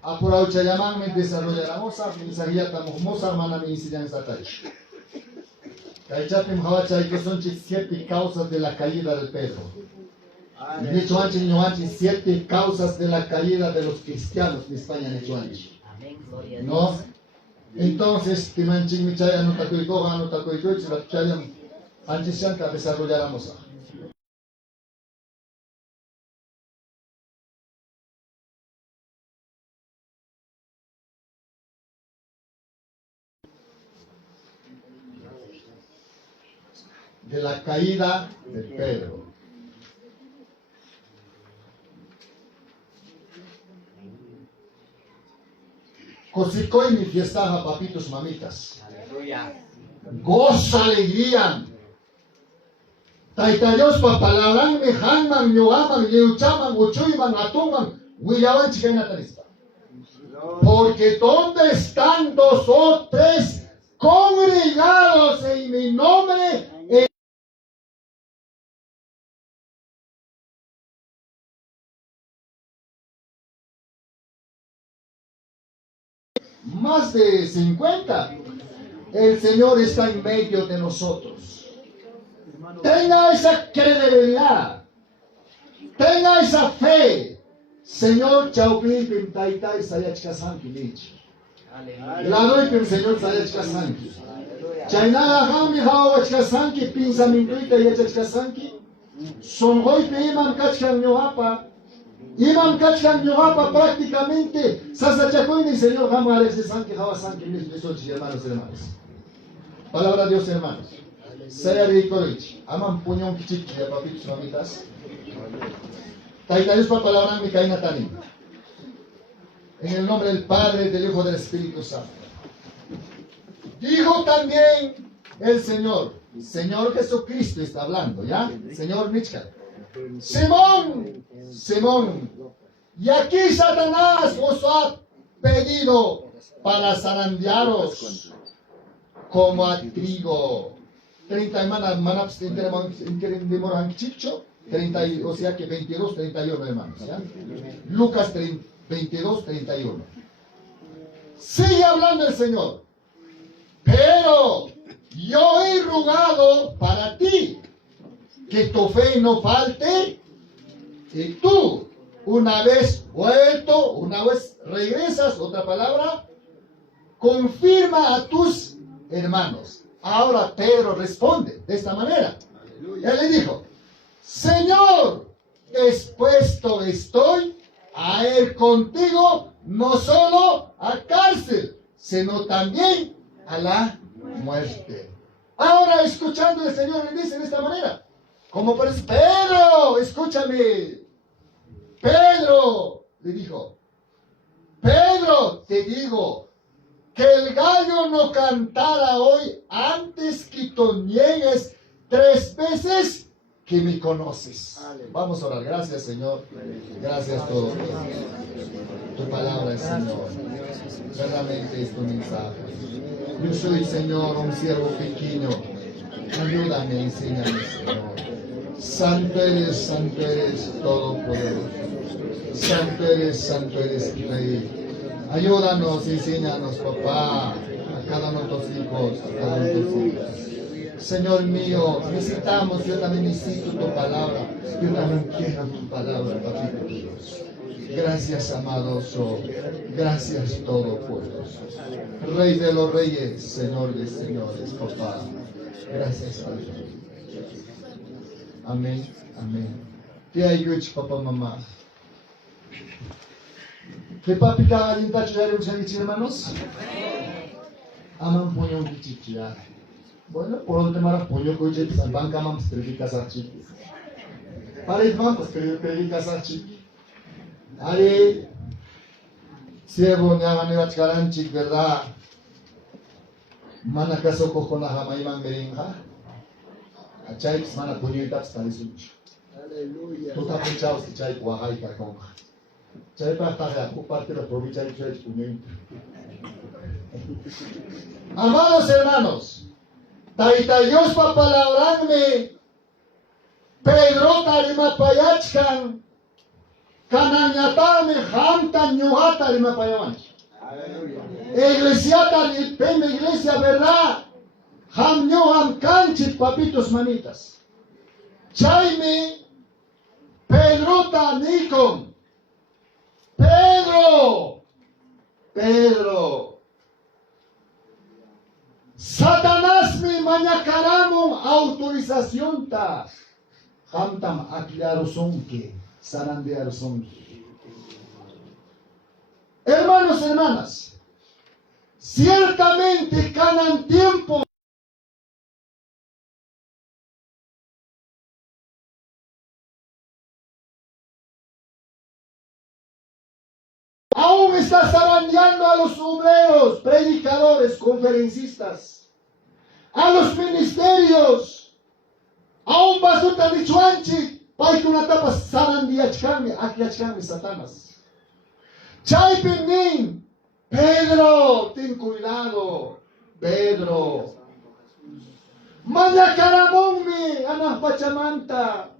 Apurau chayaman me desarrollaremos a mensaje tamosa mana me incidan satay. Kaichapim hawachay que son 7 causas de la caída del Pedro. Nechuanchi 7 causas de la caída de los cristianos de España Nechuanchi. ¿No? Entonces, Timanchin Michaya no tacuicoja, no tacuicoch, la chayam, Anchishanka desarrollaremos a. de la caída de Pedro. Cosicoy mi fiesta, papitos, mamitas. Goza, alegría. Taita Dios pa palabrang mi hanman, yoaman, yeuchaman, uchuyman, atuman, huillaban chicainatanista. Porque donde están dos o tres congregados en mi nombre, más de 50, el Señor está en medio de nosotros. Tenga esa credibilidad, tenga esa fe. Señor, chaupin pim taitai sayachkasan kilich. La doy pim Señor sayachkasan ki. Chaynala hami hawachkasan ki pinsamintuita yachkasan ki. Son hoy pe imam kachkan ñohapa. Imam kachkan ñohapa prácticamente sasachakoini Señor hama aresesan ki hawasan ki mis hermanos y hermanas. Palabra de Dios, hermanos. Sea Ricorich, aman puñón kichik, papitos, mamitas. Taitayos para palabra mi caína tanim. En el nombre del Padre, del Hijo y del Espíritu Santo. Dijo también el Señor Jesucristo está hablando, ¿ya? Señor Michka. Simón, Simón, y aquí Satanás os ha pedido para zarandearos como a trigo. 30 manas en chicho, 30, o sea que 22, 31 hermanos, ¿ya? Lucas 22, 31. Sigue hablando el Señor. Pero yo he rogado para ti que tu fe no falte y tú, una vez vuelto, una vez regresas, otra palabra, confirma a tus hermanos. Ahora Pedro responde de esta manera. Él le dijo, Señor, dispuesto estoy a ir contigo no solo a cárcel, sino también a la muerte. Ahora escuchando el Señor le dice de esta manera, como parece, Pedro, escúchame. Pedro, le dijo, Pedro, te digo, que el gallo no cantara hoy antes que tú niegues 3 veces que me conoces. Vamos a orar. Gracias, Señor. Gracias por tu palabra, Señor. Verdaderamente es tu mensaje. Yo soy, Señor, un siervo pequeño. Ayúdame, enséñame, Señor. Santo eres todopoderoso. Santo eres Rey. Ayúdanos, enséñanos, papá, a cada uno de tus hijos, a cada uno de tus hijas. Señor mío, necesitamos, yo también necesito tu palabra. Yo también quiero tu palabra, papito Dios. Gracias, amadoso. Gracias, todopoderoso. Rey de los reyes, Señor de señores, papá. Gracias a Dios. Amén, amén. Te ayudo, papá, mamá. ¿Qué papi cada día hermanos? Aman puño un chichia. Bueno, por otro tema, puño coche, banca mam predica sachi. Para ir vamos, predica sachi. Are, ciego ni hagan ni chik, ¿verdad? Mana caso cojo na jamai man berinja. Achai, mana puño y taps tan sucho. Aleluya. Tú estás pinchado si chai guajai caconja. Chay para parte de la provincia de Chile. Amados hermanos, taita Dios pa palabrarme, Pedro tarima payachkan, kananyatame hamtan ñuhata tarima payawach. Iglesia tan peme iglesia, ¿verdad? Ham ñuham canchit, papitos, manitas. Chayme, Pedro tanikom. Pedro, Satanás me mañacaramon autorización ta, hamtam aclarosonque, sarandearosonque. Hermanos, hermanas, ciertamente ganan tiempo Aún está zarandeando a los obreros, predicadores, conferencistas, a los ministerios. Aún basuta dichuanchi, para que una tapa zarandiachkami, akiachkami Satanás. Chaypinin, Pedro, ten cuidado, Pedro. Mañacaramonmi, anak pachamanta.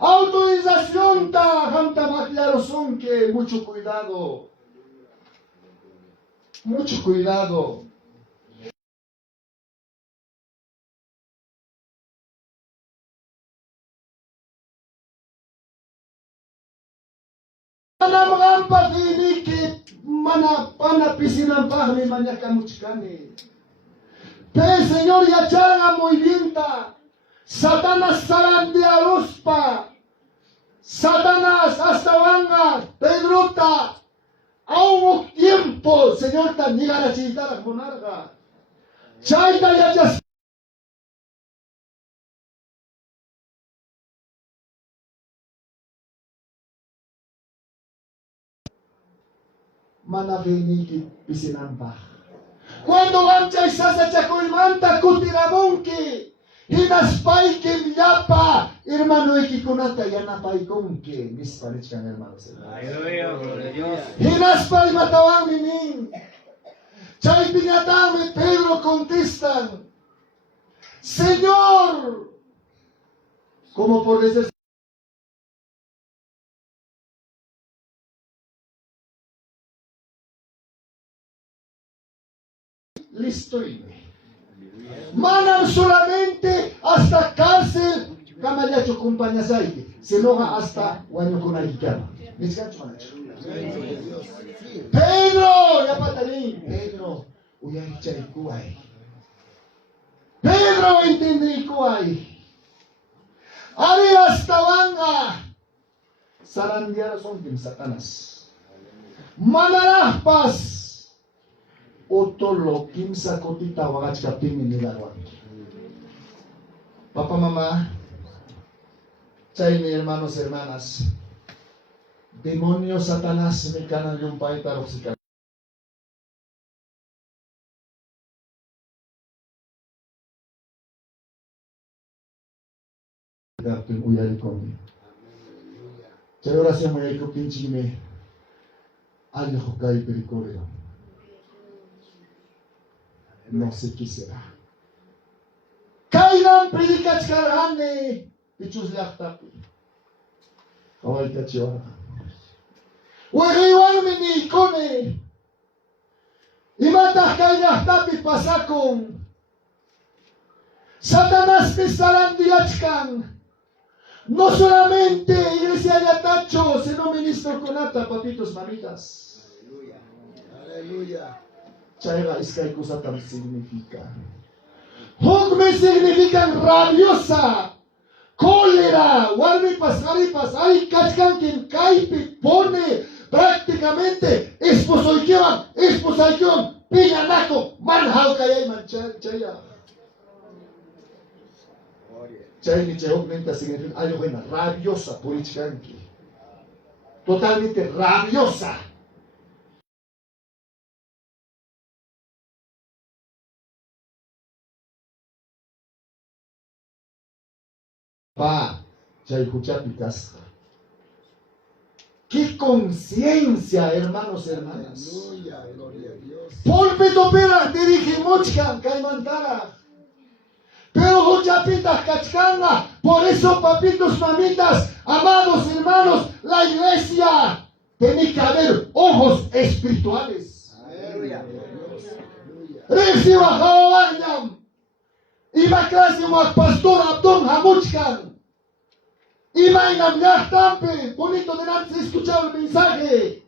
Autorización ta, hamta maclarosón que mucho cuidado. Mucho cuidado. Manamgampa fini que mana pisinampahmi mañacamuchkani. Pero Señor ya chaga muy bien ta. Satanás zarandearospa. Satanás hasta vanga. Pedrota. Aún un tiempo, Señor, ta nigara chitara monarca. Chaita ya chas. Mana veniki pisinampah. Cuando vancha y sasa chacoimanta kutiramonki. Hinaspay que llapa, hermano equiconata yanapay con que mis parezcan hermanos. Hinaspay matawan minin. Chay piñatame Pedro contestan. Señor, como por decir. Listo y mandan solamente hasta cárcel, camayacho compañía saite, se enoja hasta guaño con aguicama. Pedro, ya patalín, Pedro, uyay chaykuay. Pedro entendí kuay. Ari hasta vanga. Sarandiara son tim Satanás. Manarahpas. Otolo kimsa kotita wagachka pimi nilawan. Papá, mamá, chay mi hermanos, hermanas, demonio Satanás me canan de un país taroxica. Chay oración muy aiko pinchime, año hokai pericoreo. No sé qué será. Kainan predikachkarane pichus llaqtapi. Kaway kachiwara. Weriwan ni kone. Imatah kay llaqtapi pasakon. Satanás te sarandiachkan. No solamente iglesia Yatacho, sino ministro Conata, papitos, mamitas. Aleluya. Chaiga iskay kusatam significa. Hukme significan rabiosa, cólera, warmipas, haripas, ay kachkan quien kaipi pone prácticamente esposoikewan, piñanaco, manhal kayay manchaya. Chay ni hukmenta significa algo buena, rabiosa, purichkanki. Totalmente rabiosa. Pa, chay huchapikas. ¡Qué conciencia, hermanos, hermanas! Pulpito pera dirige mochkan, caimantara. Pero huchapitas cachcanga. Por eso, papitos, mamitas, amados hermanos, la iglesia tiene que haber ojos espirituales. Reciba Jaobañam. Iba clase mo pastor Abdón Hamuchkan. Iba en Amyahtampe. Bonito de antes escuchar el mensaje.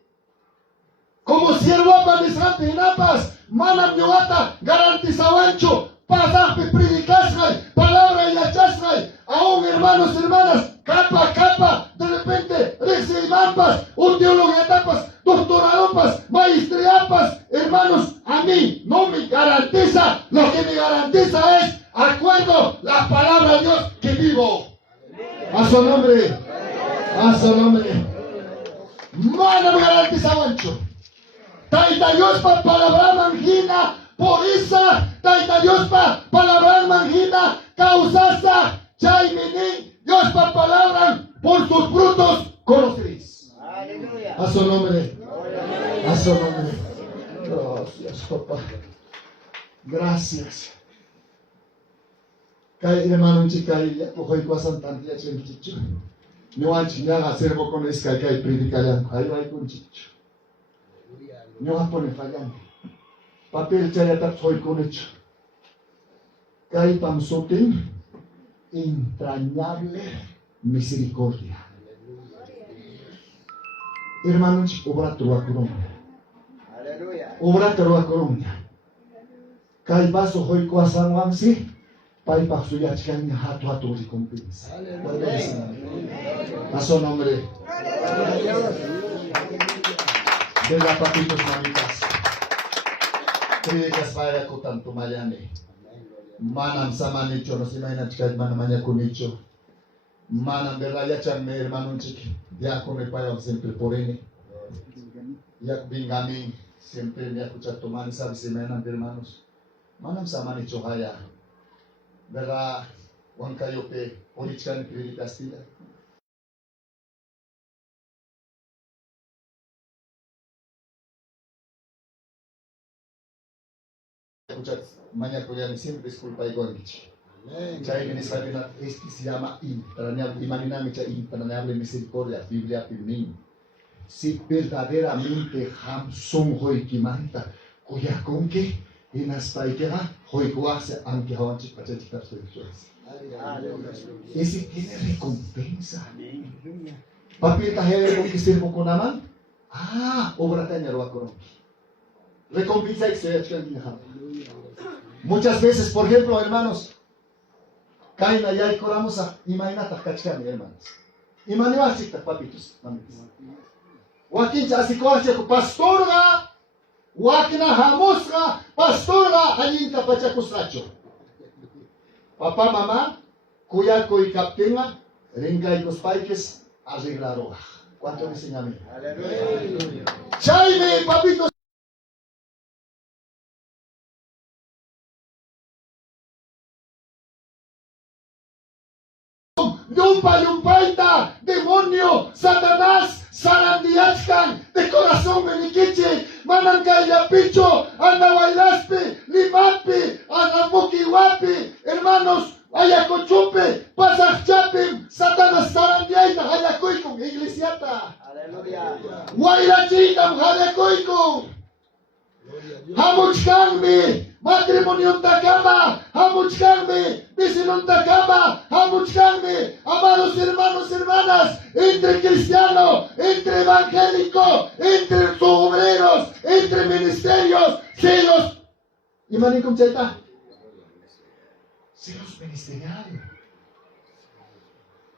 Como siervo para de Napas, manam ñoata garantizawancho. Pasaje predicasray, palabra y achasray. Aún hermanos, hermanas, capa, de repente, recibampas, un teólogo de etapas, doctoradopas, maestriapas, hermanos, a mí no me garantiza, lo que me garantiza es acuerdo la palabra de Dios que vivo. A su nombre, a su nombre. Mano garantiza wancho. Taita Dios pa palabra mangina, por esa, Taita Dios pa palabra mangina, causasa, chay mini, Dios pa palabra, por sus frutos conoceréis. Aleluya. A su nombre. A su nombre. Gracias, papá. Gracias. Kay hermano chica ya hoy pasan tantia chicho. No han chingado a hacer con esa que hay predicar ahí va con chicho. No va a poner fallando. Papel chaya tak hoy con hecho. Kay pamsotin entrañable misericordia. Hermanos, obra trua corona. Aleluya. Obra trua corona. Kay baso hoy kuasan wangsi. Pai paksuya chikanya hatu recompensa. A su nombre. De la papitos mamitas. Kriyas paya ko tanto mayane. Manam sama nicho no simaina chikaj manamanya kunicho. Manam beraya chan me hermano chiki. Diácono paya siempre por ene. Yak bingami siempre me escucha tomar y sabe si me hermanos. Manam sama nicho haya. Verdad, Juan Cayope, política en Castilla. Mañana podrían siempre disculpa y con Chay en esa vida, este se llama impermeable misericordia, Biblia Pirmin. Si verdaderamente Hamsun Hoikimanta, cuya con que en hasta ikera hoikuase aunque hawanchi pachachita sexuales. Ese tiene recompensa. Papi tajere con que sirvo con aman. Obra taña lo acorón. Recompensa extra. Muchas veces, por ejemplo, hermanos, caen allá y coramos a imagínate cachcami, hermanos. Imagínate, papitos, mamitas. Joaquín, así como pastorga. Wakina hamusga, pastora, alinta pachakustracho. Papá, mamá, cuya coi captenga, ringa y los paiques, arreglaroa. ¿Cuánto me enseña a mí? Aleluya. Chaime, papito. Yumpaita, demonio, Satanás, Sarandiachkan, de corazón meniquiche, Manancaya picho, Anawailaspe, Limapi, Anamukiwapi, hermanos, Ayacochupe, Pasachapim, Satanás, Sarandiaita, Ayacoico, iglesiata. Aleluya. Guairachita, Ayacoico. Hamuchkanmi, matrimonio takama, Hamuchkanmi, vecino takama, Hamuchkanmi, amados hermanos, hermanas, entre cristiano, entre evangélico, entre obreros, entre ministerios, celos. ¿Y manikum chaita? Celos ministeriales.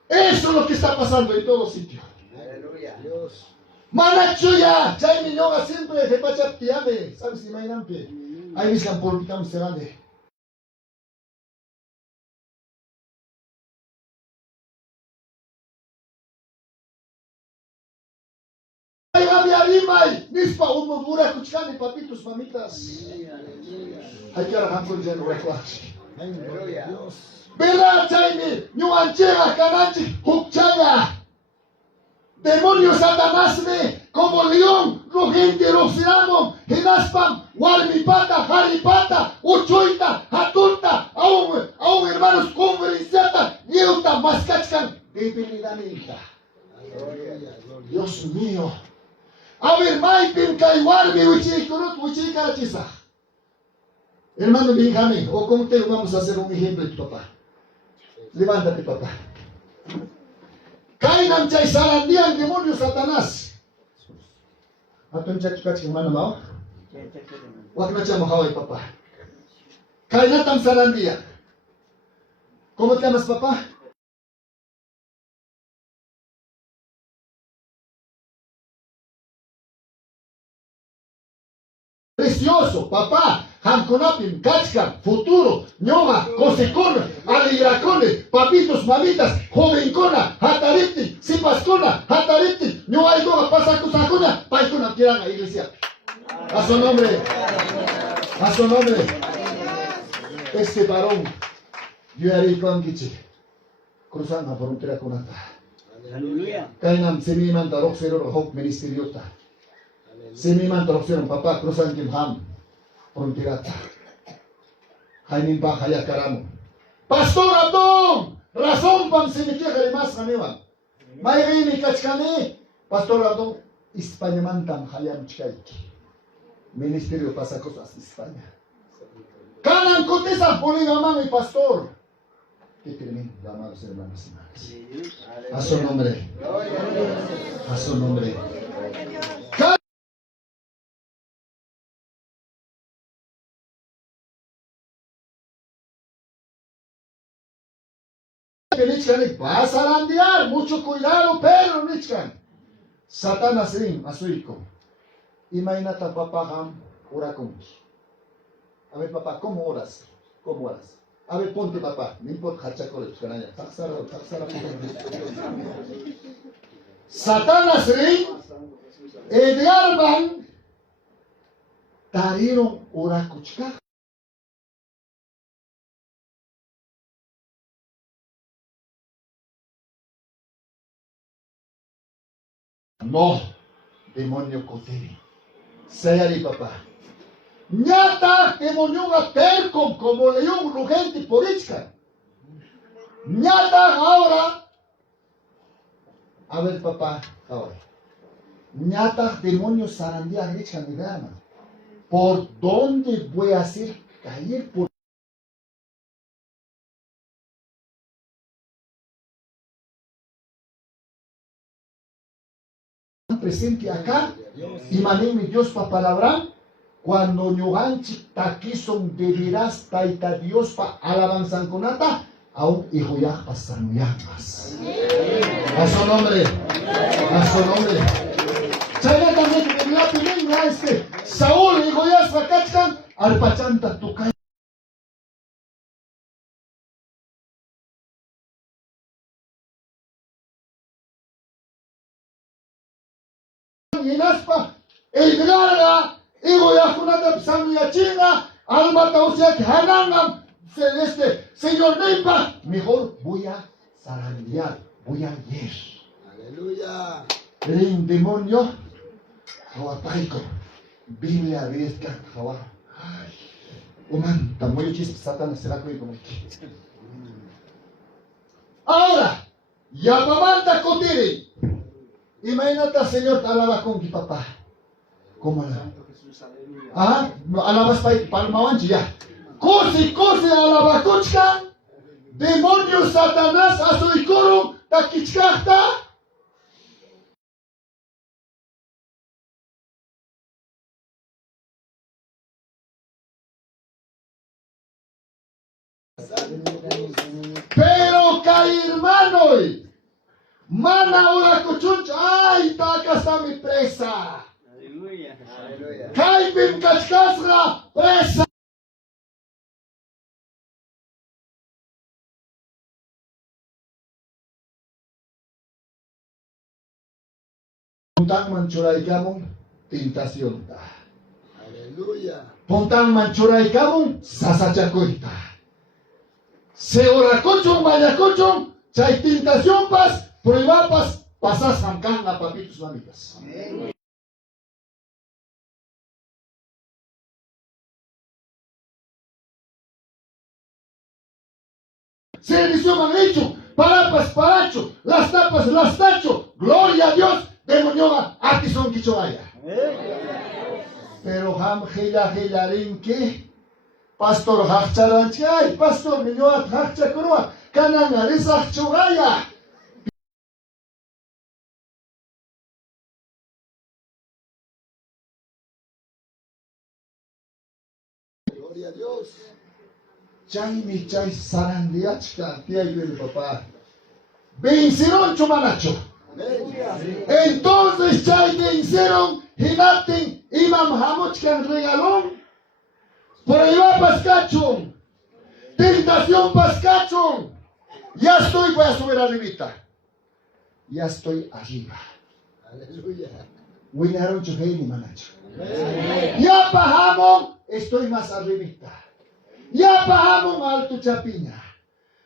Eso es lo que está pasando en todo sitio. Aleluya. Dios. Manachuya, chay minyoga siempre se pachap tiame, sabes si mainampe. Ahí miscan política miserable. Ay, gabi arimay, nispa uno dura kuchkani papitos mamitas. Hay que arrancar con lleno reclache. Bela chay mi nyuanchera kananchi hukchaya. Demonio Satanás me, como león, rugiente, roxiramo, genaspam, warmipata, jaripata, uchoita, hatunta, aún hermanos, conversata, niuta, mascachcan, debilidadita. Dios mío. A ver, maipim, kaiwarmi, uchikurut, uchikarachisa. Hermano Benjamín, o como te vamos a hacer un ejemplo de tu papá. Levántate, papá. Kainam chay sarandian demonio Satanás. Atun chay chukach mana mau? Wakna chay mahaway papá. Kainatam sarandia. ¿Cómo te llamas papá? Precioso, papá. Hamkunapim, Kachka, Futuro, Ñoga, Cosekona, Aligracone, Papitos, Mamitas, Jovencona, Hataripti, Sipascona, Hataripti, Ñoga Igoga, Pasacusacuna, Paicuna, quieran a iglesia. A su nombre. A su nombre. Este varón, yo haré con Gichi, cruzando la frontera con Ata. Aleluya. Kainam, semiman, Taroxero, Hok, Ministeriota. Semiman, Taroxero, Papá, cruzan Kim Ham, frontera Ata. Jaimin Pa, Jaya Karamo. Pastor Abdón, razón pam se me queja de más, Hanewan. Mayrini Kachkane, Pastor Abdón, España mantam, Hayam Chikaiki. Ministerio pasa cosas España. Canan contesta poligamán y pastor. Qué tremendo, amados hermanos y hermanas. A su nombre. A su nombre. Vas a arandear, mucho cuidado, pero Nichkan. Satanás rin, a su hijo. Imagínate papá ham, ora con. A ver, papá, ¿cómo oras? ¿Cómo oras? A ver, ponte, papá. No importa, hachacoles, canalla. Taxara. Satanás rin, Edgar Van, Tarieron oracuchka. No, demonio coteri. Sayari, papá. Ñata demonio tercom como león rugente por Ichka. Ñata ahora. A ver, papá, ahora. Ñata demonio sarandía Ichka mi dama. ¿Por dónde voy a hacer caer por presente acá? Y maneme Dios pa palabra. Cuando ñuganchi taquison deberás taita Dios pa alabanzan conata, aún hijo ya pasan más. A su nombre. A su nombre. Chaya también la primera es que Saúl hijo ya sacachan al pachanta toca. Y en aspa, el grana. Hijo ya kunata psamiya chinga, almata usia que hanangam, celeste, Señor Nempa, mejor voy a zarandear, voy a ir. Aleluya. El demonio, Hawapaico, Biblia abierta, Hawa. Oman, tan muy chis, Satanás será como aquí. Ahora, ya mamanta cotiri. Imagínate, Señor, te alaba con mi papá. ¿Cómo alaba? Ah, alabas palmawanchi ya. Cosi, alabacochka. Demonio Satanás a su icoro, taquichkata. Pero hermano, mana ora cochuncha, ay, taca está mi presa. Kaibim kachkasra presa. Pontang manchuray kamong tentación ta. Aleluya. Pontang manchuray kamong sasachakoy ta. Se oracochong mayacochong, chay tentación pas, prueba pas, pasas hanggang na papitos mamitas. Servicio me han hecho, paracho, las tapas, las tacho, gloria a Dios, demonioga, aquí son quichoaya. Pero ham helarin que, pastor hacharanchay, pastor minyoat hachakroa, kananga risach chogaya. Gloria a Dios. Chay mi chay sarandiachka, tía y mi papá. Vencieron chumanacho. Entonces chay vencieron, hinaten, imam hamochkan regalón. Por ahí va pascachón. Tentación pascachón. Ya estoy, voy a subir arribita. Ya estoy arriba. Aleluya. Winaron chufeini manacho. Ya bajamos, estoy más arribita. Ya bajamos alto chapiña.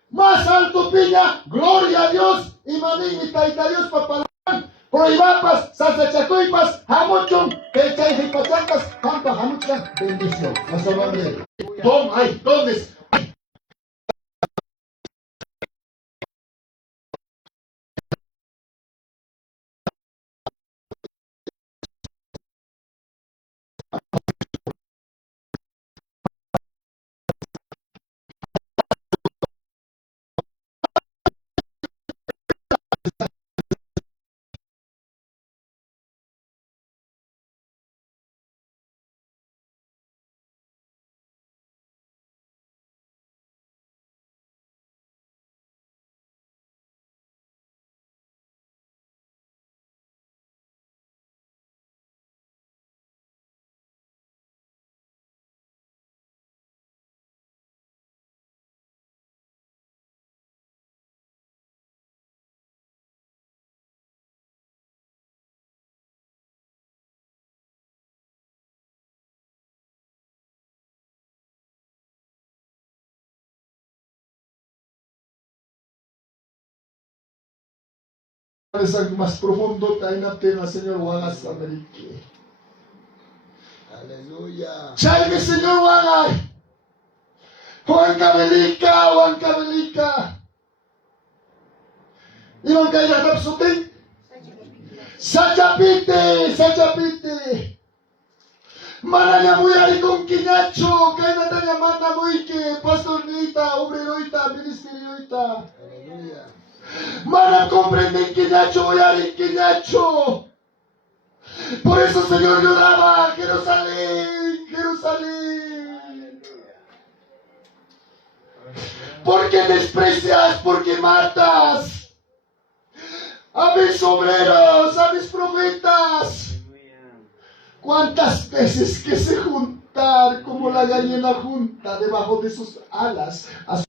Más alto piña, gloria a Dios. Y maní taita Dios papalán. Prohibapas, sasachacoipas, hamuchon, pechay y pachacas, hampa hamuchan, bendición. Hasta luego. Tom, ay, ¿dónde? Más profundo, taina pena, Señor, Wagas América. Aleluya. Chalme, Señor, Wagas. Juan Cabelica, Juan Cabelica. Iban kaya tapsutin. Sachapite, Sachapite. Mananya muyari kong kinacho, kaya natanya manda muike, pastor nita, obreroita, ministerioita. Aleluya. Mana comprenden Quinacho, Yari Quinacho. Por eso, Señor, lloraba, Jerusalén, Jerusalén. Porque desprecias, porque matas a mis obreros, a mis profetas. ¿Cuántas veces que se juntar como la gallina junta debajo de sus alas a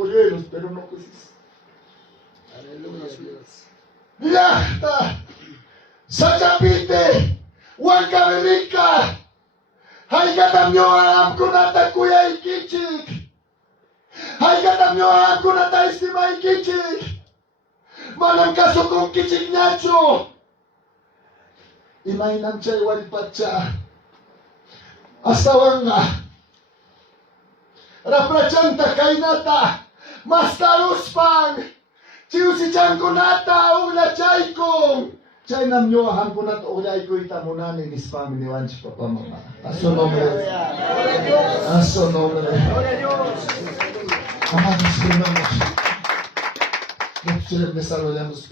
polluelos, pero no pues. Aleluya, Dios. Yahta, Sachapite, Huancavelica, Haigatamyo Aram Kunata Kuya Ikichik, Haigatamyo Aram Kunata Estima Ikichik, Manang kaso kong kichik nyacho, Imainam chay walipacha, Astawanga, Raprachanta Kainata, Mastaruspang, Chiusichan Kunata, Ugla Chaykong, Chaynam nyo aham kunat Ugla Iko itamunanin is family wanch papa mama. A su nombre. A su nombre. Amados hermanos, nosotros desarrollamos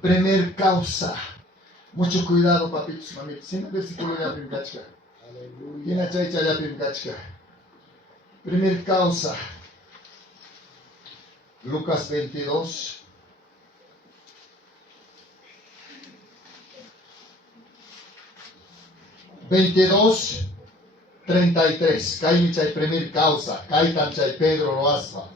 primer causa. Mucho cuidado, papitos, mamitos. Sin versículo de Aprimkachka. Aleluya. Primer causa. Lucas 22. $22, 33. Kay chay primer causa. Kay tan chay Pedro Roasfa.